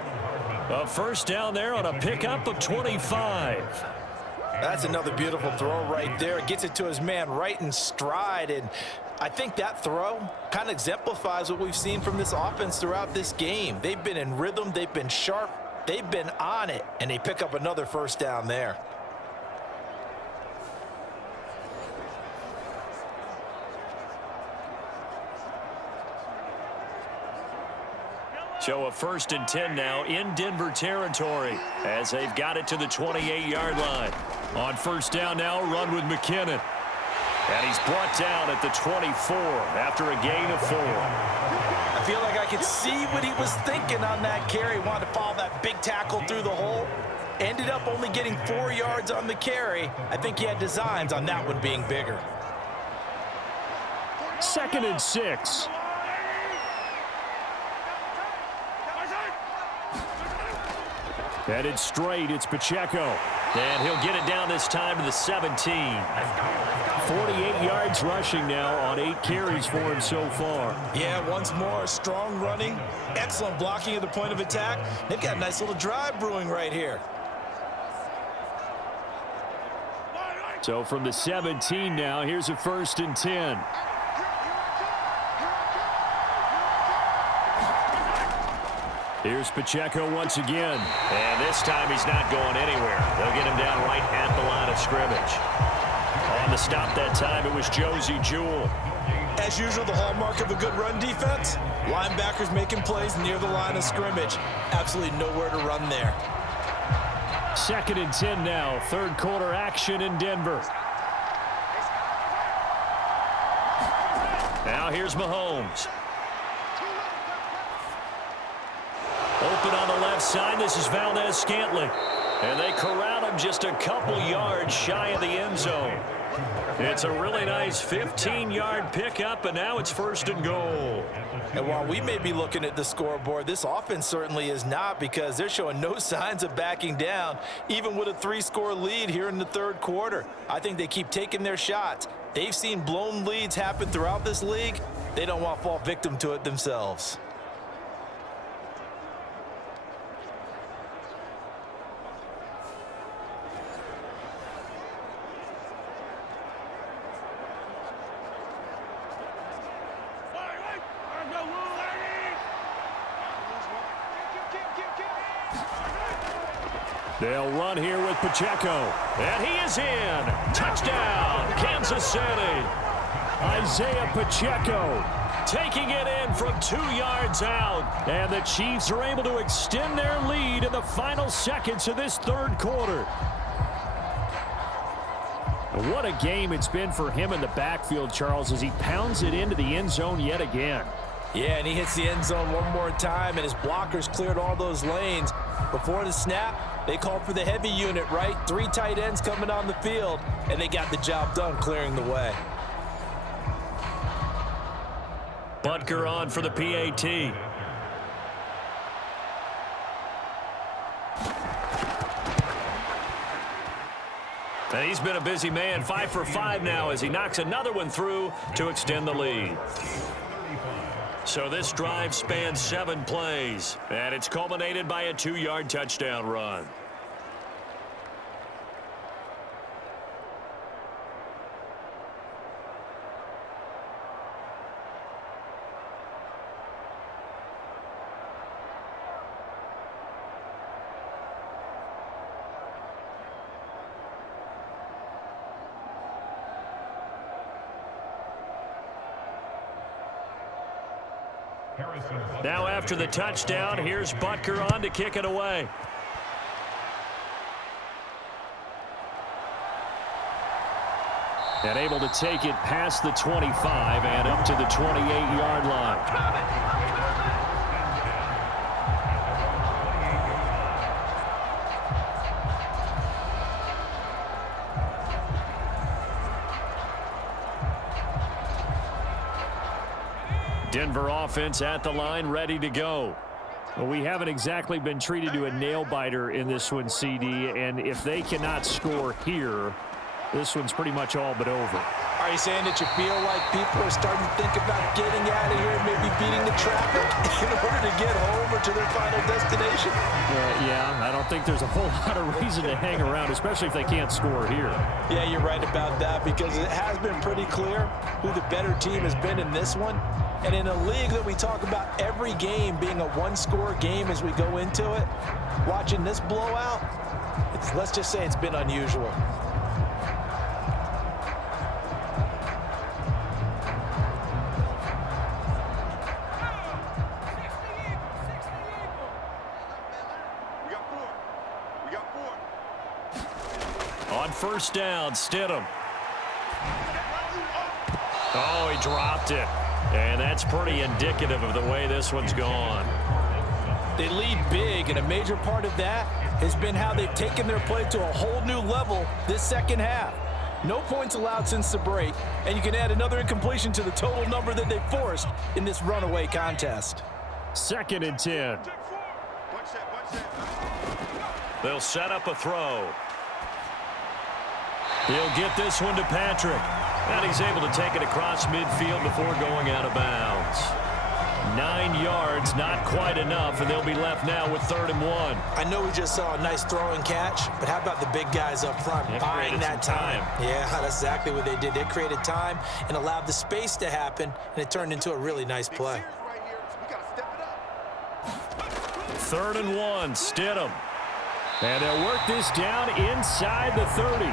A first down there on a pickup of 25. That's another beautiful throw right there. Gets it to his man right in stride. And I think that throw kind of exemplifies what we've seen from this offense throughout this game. They've been in rhythm. They've been sharp. They've been on it. And they pick up another first down there. So a 1st and 10 now in Denver territory as they've got it to the 28-yard line. On first down now, run with McKinnon. And he's brought down at the 24 after a gain of 4. I feel like I could see what he was thinking on that carry. Wanted to follow that big tackle through the hole. Ended up only getting 4 yards on the carry. I think he had designs on that one being bigger. 2nd and 6. Headed straight, it's Pacheco. And he'll get it down this time to the 17. 48 yards rushing now on 8 carries for him so far. Yeah, once more, strong running, excellent blocking at the point of attack. They've got a nice little drive brewing right here. So from the 17 now, here's a 1st and 10. Here's Pacheco once again. And this time he's not going anywhere. They'll get him down right at the line of scrimmage. On the stop that time, it was Josie Jewell. As usual, the hallmark of a good run defense, linebackers making plays near the line of scrimmage. Absolutely nowhere to run there. 2nd and 10 now, 3rd quarter action in Denver. Now here's Mahomes. Open on the left side, this is Valdez-Scantling. And they corral him just a couple yards shy of the end zone. It's a really nice 15-yard pickup, and now it's 1st and goal. And while we may be looking at the scoreboard, this offense certainly is not, because they're showing no signs of backing down, even with a 3-score lead here in the 3rd quarter. I think they keep taking their shots. They've seen blown leads happen throughout this league. They don't want to fall victim to it themselves. They'll run here with Pacheco. And he is in. Touchdown, Kansas City. Isaiah Pacheco taking it in from 2 yards out. And the Chiefs are able to extend their lead in the final seconds of this 3rd quarter. What a game it's been for him in the backfield, Charles, as he pounds it into the end zone yet again. Yeah, and he hits the end zone one more time, and his blockers cleared all those lanes. Before the snap, they called for the heavy unit, right? 3 tight ends coming on the field, and they got the job done clearing the way. Butker on for the PAT. And he's been a busy man, 5 for 5 now as he knocks another one through to extend the lead. So this drive spans 7 plays, and it's culminated by a 2-yard touchdown run. Now after the touchdown, here's Butker on to kick it away. And able to take it past the 25 and up to the 28-yard line. Denver offense at the line, ready to go. Well, we haven't exactly been treated to a nail-biter in this one, CD, and if they cannot score here, this one's pretty much all but over. Are you saying that you feel like people are starting to think about getting out of here and maybe beating traffic in order to get home or to their final destination? Yeah, I don't think there's a whole lot of reason to hang around, especially if they can't score here. Yeah, you're right about that, because it has been pretty clear who the better team has been in this one. And in a league that we talk about every game being a one-score game as we go into it, watching this blowout, let's just say it's been unusual. On first down, Stidham. Oh, he dropped it. And that's pretty indicative of the way this one's gone. They lead big, and a major part of that has been how they've taken their play to a whole new level this second half. No points allowed since the break, and you can add another incompletion to the total number that they forced in this runaway contest. 2nd and 10. They'll set up a throw. He'll get this one to Patrick. And he's able to take it across midfield before going out of bounds. 9 yards, not quite enough, and they'll be left now with 3rd and 1. I know we just saw a nice throw and catch, but how about the big guys up front buying that time? Yeah, that's exactly what they did. They created time and allowed the space to happen, and it turned into a really nice play. 3rd and 1, Stidham. And they'll work this down inside the 30.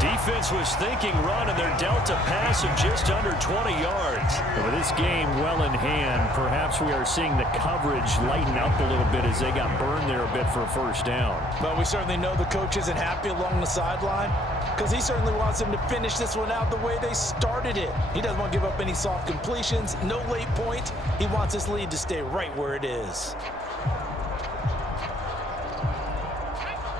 Defense was thinking run, and they're dealt a pass of just under 20 yards. And with this game well in hand, perhaps we are seeing the coverage lighten up a little bit as they got burned there a bit for a first down. But we certainly know the coach isn't happy along the sideline, because he certainly wants them to finish this one out the way they started it. He doesn't want to give up any soft completions, no late points. He wants his lead to stay right where it is.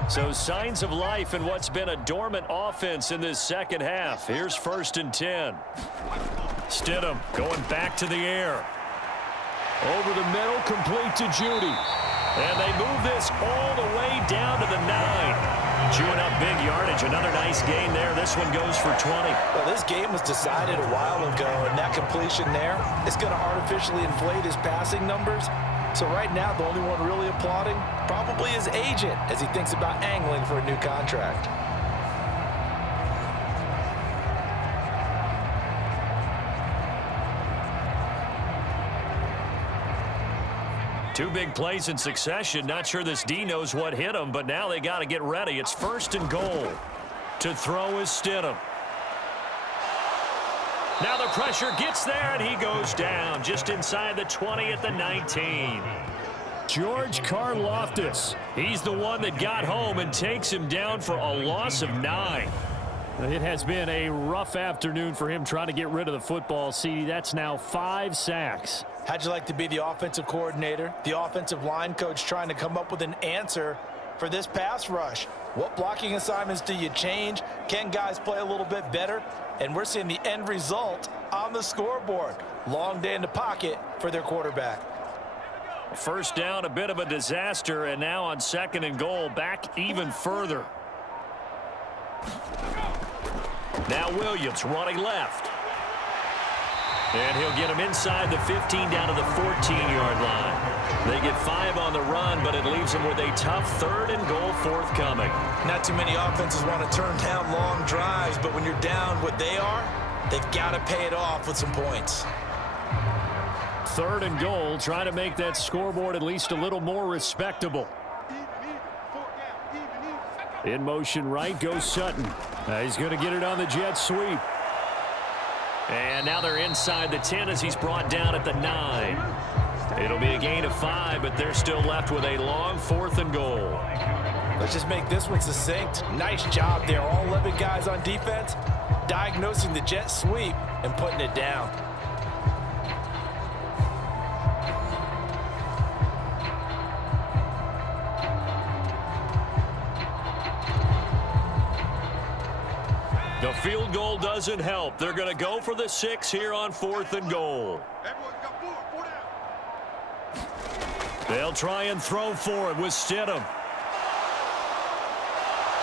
So signs of life in what's been a dormant offense in this second half. Here's 1st and 10. Stidham going back to the air. Over the middle, complete to Judy. And they move this all the way down to the 9. Chewing up big yardage. Another nice gain there. This one goes for 20. Well, this game was decided a while ago, and that completion there is going to artificially inflate his passing numbers. So right now, the only one really applauding probably his agent as he thinks about angling for a new contract. Two big plays in succession. Not sure this D knows what hit him, but now they got to get ready. It's 1st and goal. To throw is Stidham. Now the pressure gets there, and he goes down just inside the 20 at the 19. George Karlaftis. He's the one that got home and takes him down for a loss of 9. It has been a rough afternoon for him trying to get rid of the football, CD. That's now 5 sacks. How'd you like to be the offensive coordinator, the offensive line coach trying to come up with an answer for this pass rush? What blocking assignments do you change? Can guys play a little bit better? And we're seeing the end result on the scoreboard. Long day in the pocket for their quarterback. First down, a bit of a disaster, and now on 2nd and goal, back even further. Now Williams running left. And he'll get him inside the 15 down to the 14-yard line. They get 5 on the run, but it leaves them with a tough 3rd and goal forthcoming. Not too many offenses want to turn down long drives, but when you're down what they are, they've got to pay it off with some points. 3rd and goal, trying to make that scoreboard at least a little more respectable. In motion right goes Sutton. He's going to get it on the jet sweep. And now they're inside the 10 as he's brought down at the 9. It'll be a gain of 5, but they're still left with a long 4th and goal. Let's just make this one succinct. Nice job there. All 11 guys on defense diagnosing the jet sweep and putting it down. The field goal doesn't help. They're going to go for the 6 here on 4th and goal. They'll try and throw for it with Stidham.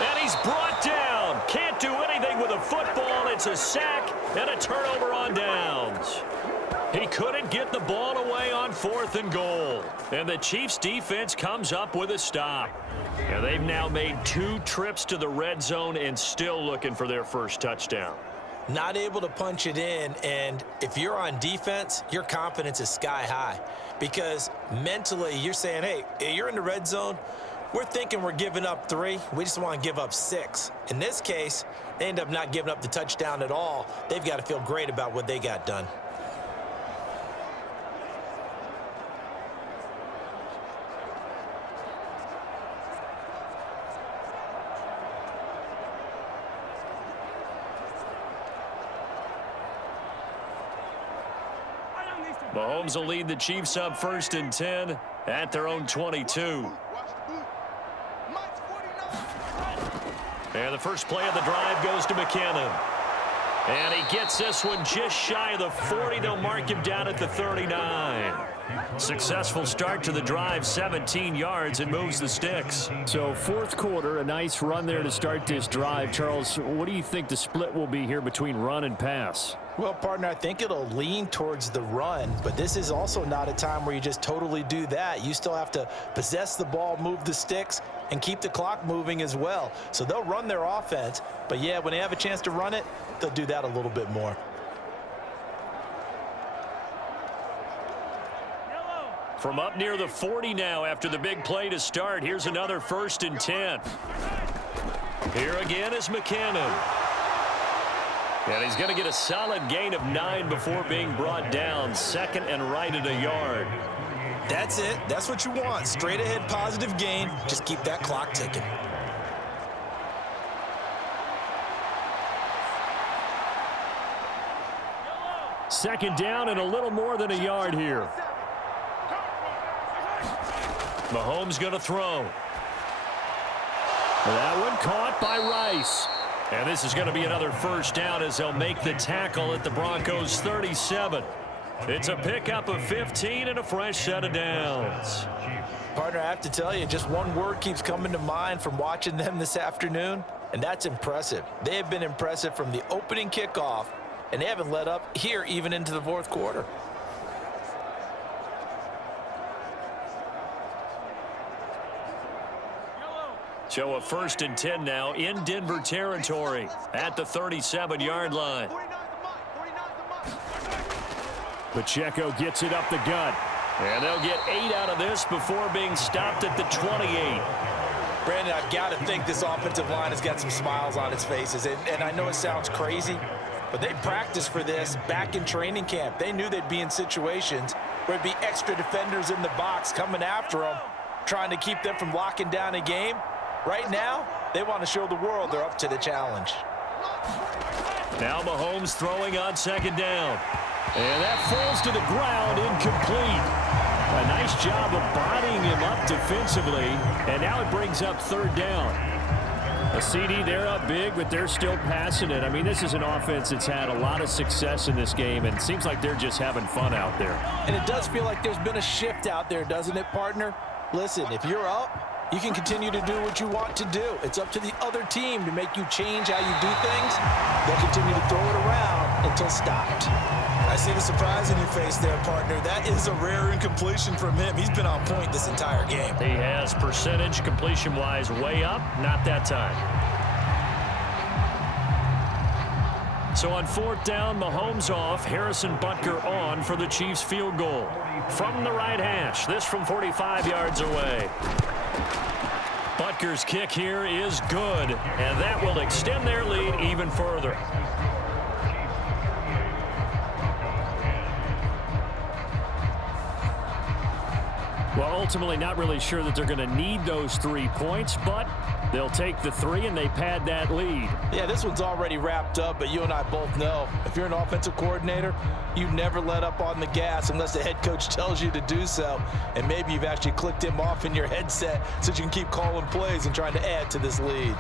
And he's brought down. Can't do anything with a football. It's a sack and a turnover on downs. He couldn't get the ball away on 4th and goal. And the Chiefs defense comes up with a stop. And they've now made 2 trips to the red zone and still looking for their first touchdown. Not able to punch it in, and if you're on defense, your confidence is sky high. Because mentally, you're saying, hey, you're in the red zone. We're thinking we're giving up 3. We just want to give up 6. In this case, they end up not giving up the touchdown at all. They've got to feel great about what they got done. Mahomes will lead the Chiefs up 1st and 10 at their own 22. And the first play of the drive goes to McKinnon. And he gets this one just shy of the 40. They'll mark him down at the 39. Successful start to the drive, 17 yards, and moves the sticks. So 4th quarter, a nice run there to start this drive. Charles, what do you think the split will be here between run and pass? Well, partner, I think it'll lean towards the run, but this is also not a time where you just totally do that. You still have to possess the ball, move the sticks, and keep the clock moving as well. So they'll run their offense, but yeah, when they have a chance to run it, they'll do that a little bit more. From up near the 40 now after the big play to start, here's another 1st and 10. Here again is McKinnon. And he's going to get a solid gain of 9 before being brought down. 2nd and right at a yard. That's it. That's what you want. Straight ahead positive gain. Just keep that clock ticking. Second down and a little more than a yard here. Mahomes going to throw. That one caught by Rice. And this is going to be another 1st down as they'll make the tackle at the Broncos 37. It's a pickup of 15 and a fresh set of downs. Partner, I have to tell you, just one word keeps coming to mind from watching them this afternoon, and that's impressive. They have been impressive from the opening kickoff, and they haven't let up here even into the 4th quarter. So a 1st and 10 now in Denver territory at the 37-yard line. Pacheco gets it up the gut. And they'll get 8 out of this before being stopped at the 28. Brandon, I've got to think this offensive line has got some smiles on its faces. And I know it sounds crazy, but they practiced for this back in training camp. They knew they'd be in situations where it'd be extra defenders in the box coming after them, trying to keep them from locking down a game. Right now, they want to show the world they're up to the challenge. Now Mahomes throwing on 2nd down. And that falls to the ground, incomplete. A nice job of bodying him up defensively, and now it brings up 3rd down. A CD, they're up big, but they're still passing it. I mean, this is an offense that's had a lot of success in this game, and it seems like they're just having fun out there. And it does feel like there's been a shift out there, doesn't it, partner? Listen, if you're up, you can continue to do what you want to do. It's up to the other team to make you change how you do things. They'll continue to throw it around until stopped. I see the surprise in your face there, partner. That is a rare incompletion from him. He's been on point this entire game. He has percentage completion-wise way up, not that time. So on 4th down, Mahomes off, Harrison Butker on for the Chiefs field goal. From the right hash, this from 45 yards away. Butker's kick here is good, and that will extend their lead even further. Well, ultimately not really sure that they're going to need those 3 points, but they'll take the 3 and they pad that lead. Yeah, this one's already wrapped up, but you and I both know if you're an offensive coordinator, you never let up on the gas unless the head coach tells you to do so. And maybe you've actually clicked him off in your headset so you can keep calling plays and trying to add to this lead.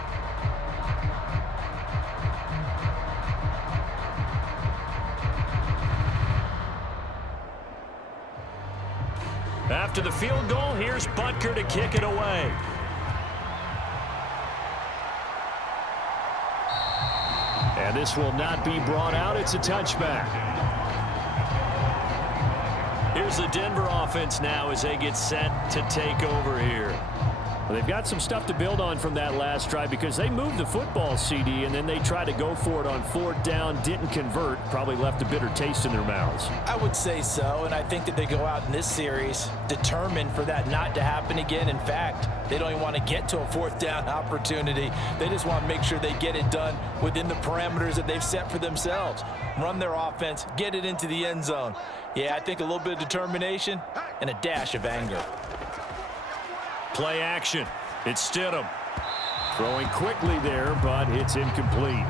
After the field goal, here's Butker to kick it away. And this will not be brought out. It's a touchback. goes the Denver offense now as they get set to take over here. Well, they've got some stuff to build on from that last drive because they moved the football, CD, and then they tried to go for it on 4th down, didn't convert, probably left a bitter taste in their mouths. I would say so, and I think that they go out in this series determined for that not to happen again. In fact, they don't even want to get to a 4th down opportunity. They just want to make sure they get it done within the parameters that they've set for themselves. Run their offense, get it into the end zone. Yeah, I think a little bit of determination and a dash of anger. Play action. It's Stidham. Throwing quickly there, but it's incomplete.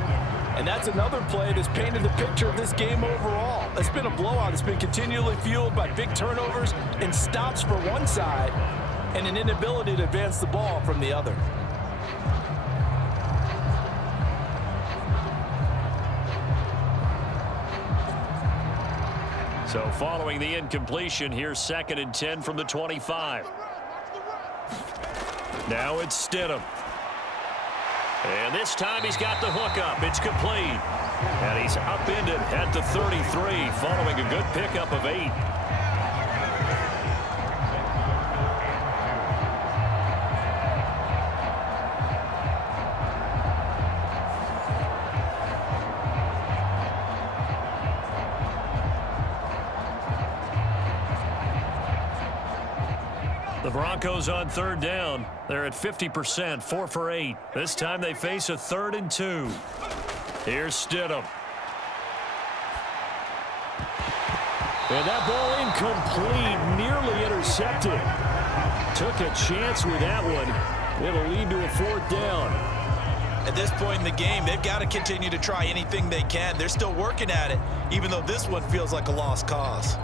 And that's another play that's painted the picture of this game overall. It's been a blowout. It's been continually fueled by big turnovers and stops for one side and an inability to advance the ball from the other. So following the incompletion, here's 2nd and 10 from the 25. Now it's Stidham. And this time he's got the hook up. It's complete. And he's upended at the 33 following a good pickup of 8. The Broncos on 3rd down. They're at 50%, 4 for 8. This time they face a 3rd and 2. Here's Stidham. And that ball incomplete, nearly intercepted. Took a chance with that one. It'll lead to a 4th down. At this point in the game, they've got to continue to try anything they can. They're still working at it, even though this one feels like a lost cause.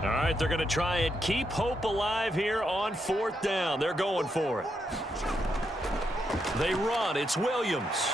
All right, they're going to try and keep hope alive here on 4th down. They're going for it. They run. It's Williams.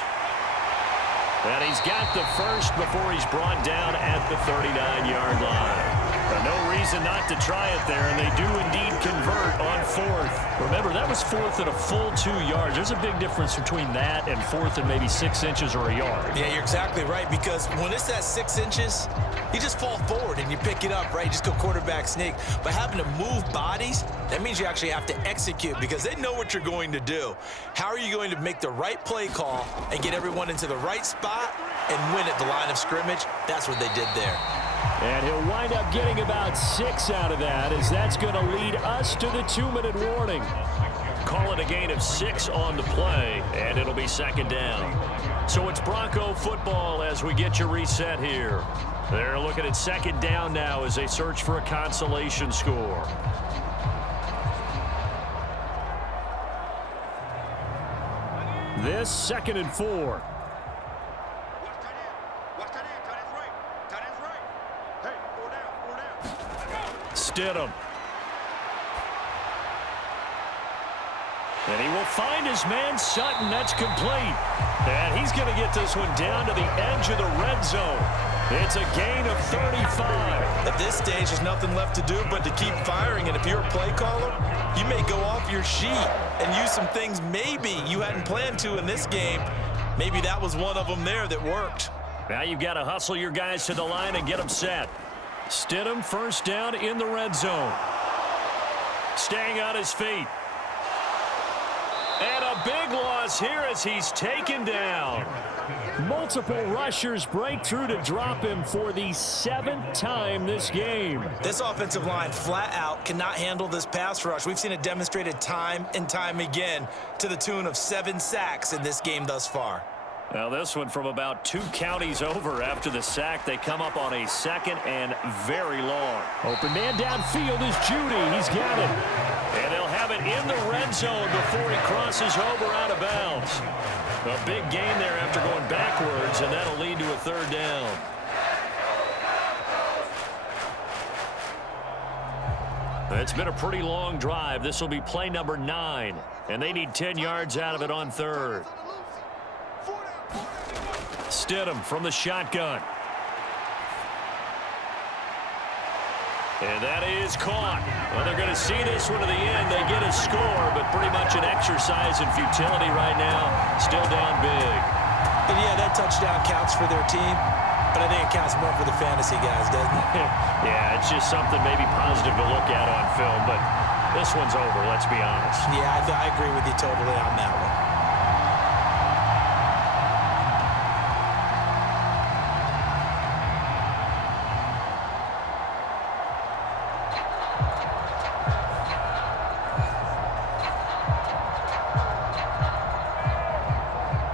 And he's got the first before he's brought down at the 39-yard line. No reason not to try it there, and they do indeed convert on 4th. Remember, that was 4th at a full 2 yards. There's a big difference between that and 4th and maybe 6 inches or a yard. Yeah, you're exactly right, because when it's at 6 inches, you just fall forward and you pick it up, right? You just go quarterback sneak. But having to move bodies, that means you actually have to execute because they know what you're going to do. How are you going to make the right play call and get everyone into the right spot and win at the line of scrimmage? That's what they did there. And he'll wind up getting about 6 out of that, as that's going to lead us to the 2-minute warning. Call it a gain of 6 on the play, and it'll be 2nd down. So it's Bronco football as we get you reset here. They're looking at 2nd down now as they search for a consolation score. This 2nd and 4. Stidham. And he will find his man Sutton. That's complete. And he's going to get this one down to the edge of the red zone. It's a gain of 35. At this stage, there's nothing left to do but to keep firing. And if you're a play caller, you may go off your sheet and use some things maybe you hadn't planned to in this game. Maybe that was one of them there that worked. Now you've got to hustle your guys to the line and get them set. Stidham 1st down in the red zone. Staying on his feet. And a big loss here as he's taken down. Multiple rushers break through to drop him for the 7th time this game. This offensive line flat out cannot handle this pass rush. We've seen it demonstrated time and time again to the tune of 7 sacks in this game thus far. Now this one from about 2 counties over after the sack. They come up on a 2nd and very long. Open man downfield is Judy. He's got it. And they'll have it in the red zone before he crosses over out of bounds. A big gain there after going backwards, and that'll lead to a 3rd down. It's been a pretty long drive. This will be play number 9, and they need 10 yards out of it on 3rd. Stidham from the shotgun. And that is caught. Well, they're going to see this one to the end. They get a score, but pretty much an exercise in futility right now. Still down big. And yeah, that touchdown counts for their team. But I think it counts more for the fantasy guys, doesn't it? Yeah, it's just something maybe positive to look at on film, but this one's over, let's be honest. Yeah, I agree with you totally on that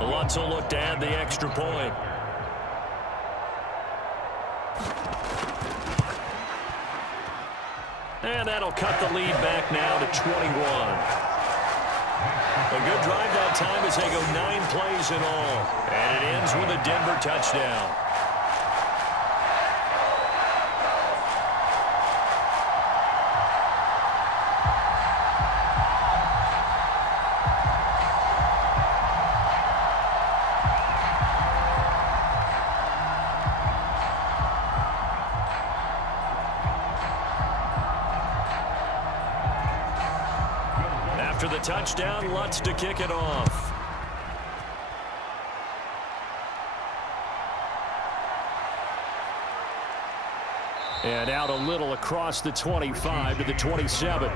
one. Lutz will look to add the extra point. And that'll cut the lead back now to 21. A good drive that time as they go 9 plays in all. And it ends with a Denver touchdown. After the touchdown, Lutz to kick it off. And out a little across the 25 to the 27.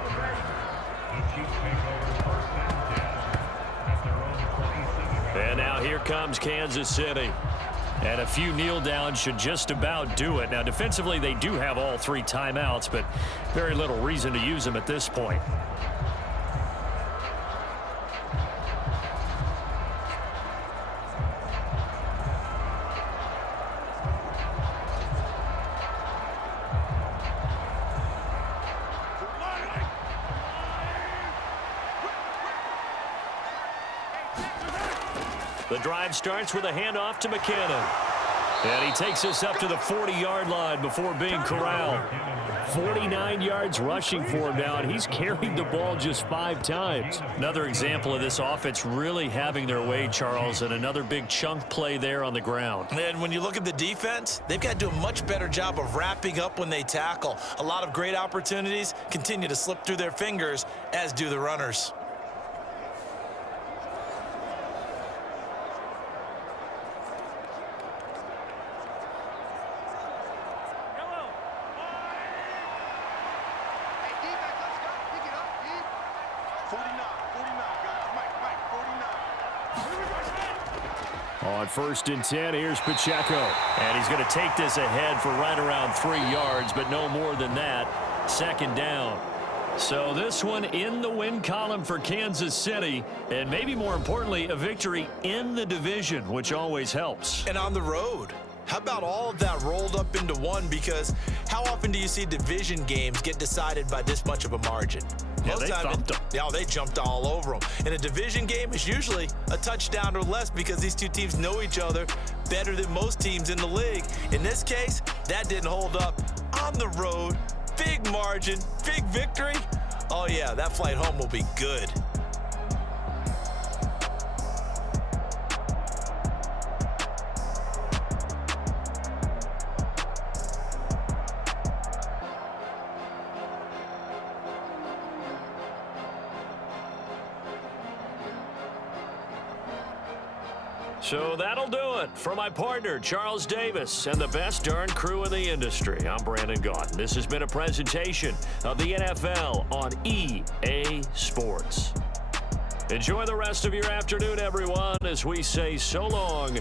And now here comes Kansas City. And a few kneel downs should just about do it. Now defensively they do have all 3 timeouts, but very little reason to use them at this point. The drive starts with a handoff to McKinnon. And he takes us up to the 40-yard line before being corralled. 49 yards rushing for him now, and he's carried the ball just 5 times. Another example of this offense really having their way, Charles, and another big chunk play there on the ground. And when you look at the defense, they've got to do a much better job of wrapping up when they tackle. A lot of great opportunities continue to slip through their fingers, as do the runners. On 1st and 10, here's Pacheco. And he's going to take this ahead for right around 3 yards, but no more than that. 2nd down. So this one in the win column for Kansas City, and maybe more importantly, a victory in the division, which always helps. And on the road. How about all of that rolled up into one? Because how often do you see division games get decided by this much of a margin? Yeah, they thumped them. Yeah, they jumped all over them. In a division game, it's usually a touchdown or less because these two teams know each other better than most teams in the league. In this case, that didn't hold up. On the road, big margin, big victory. Oh, yeah, that flight home will be good. So that'll do it for my partner, Charles Davis, and the best darn crew in the industry. I'm Brandon Gaudin. This has been a presentation of the NFL on EA Sports. Enjoy the rest of your afternoon, everyone, as we say so long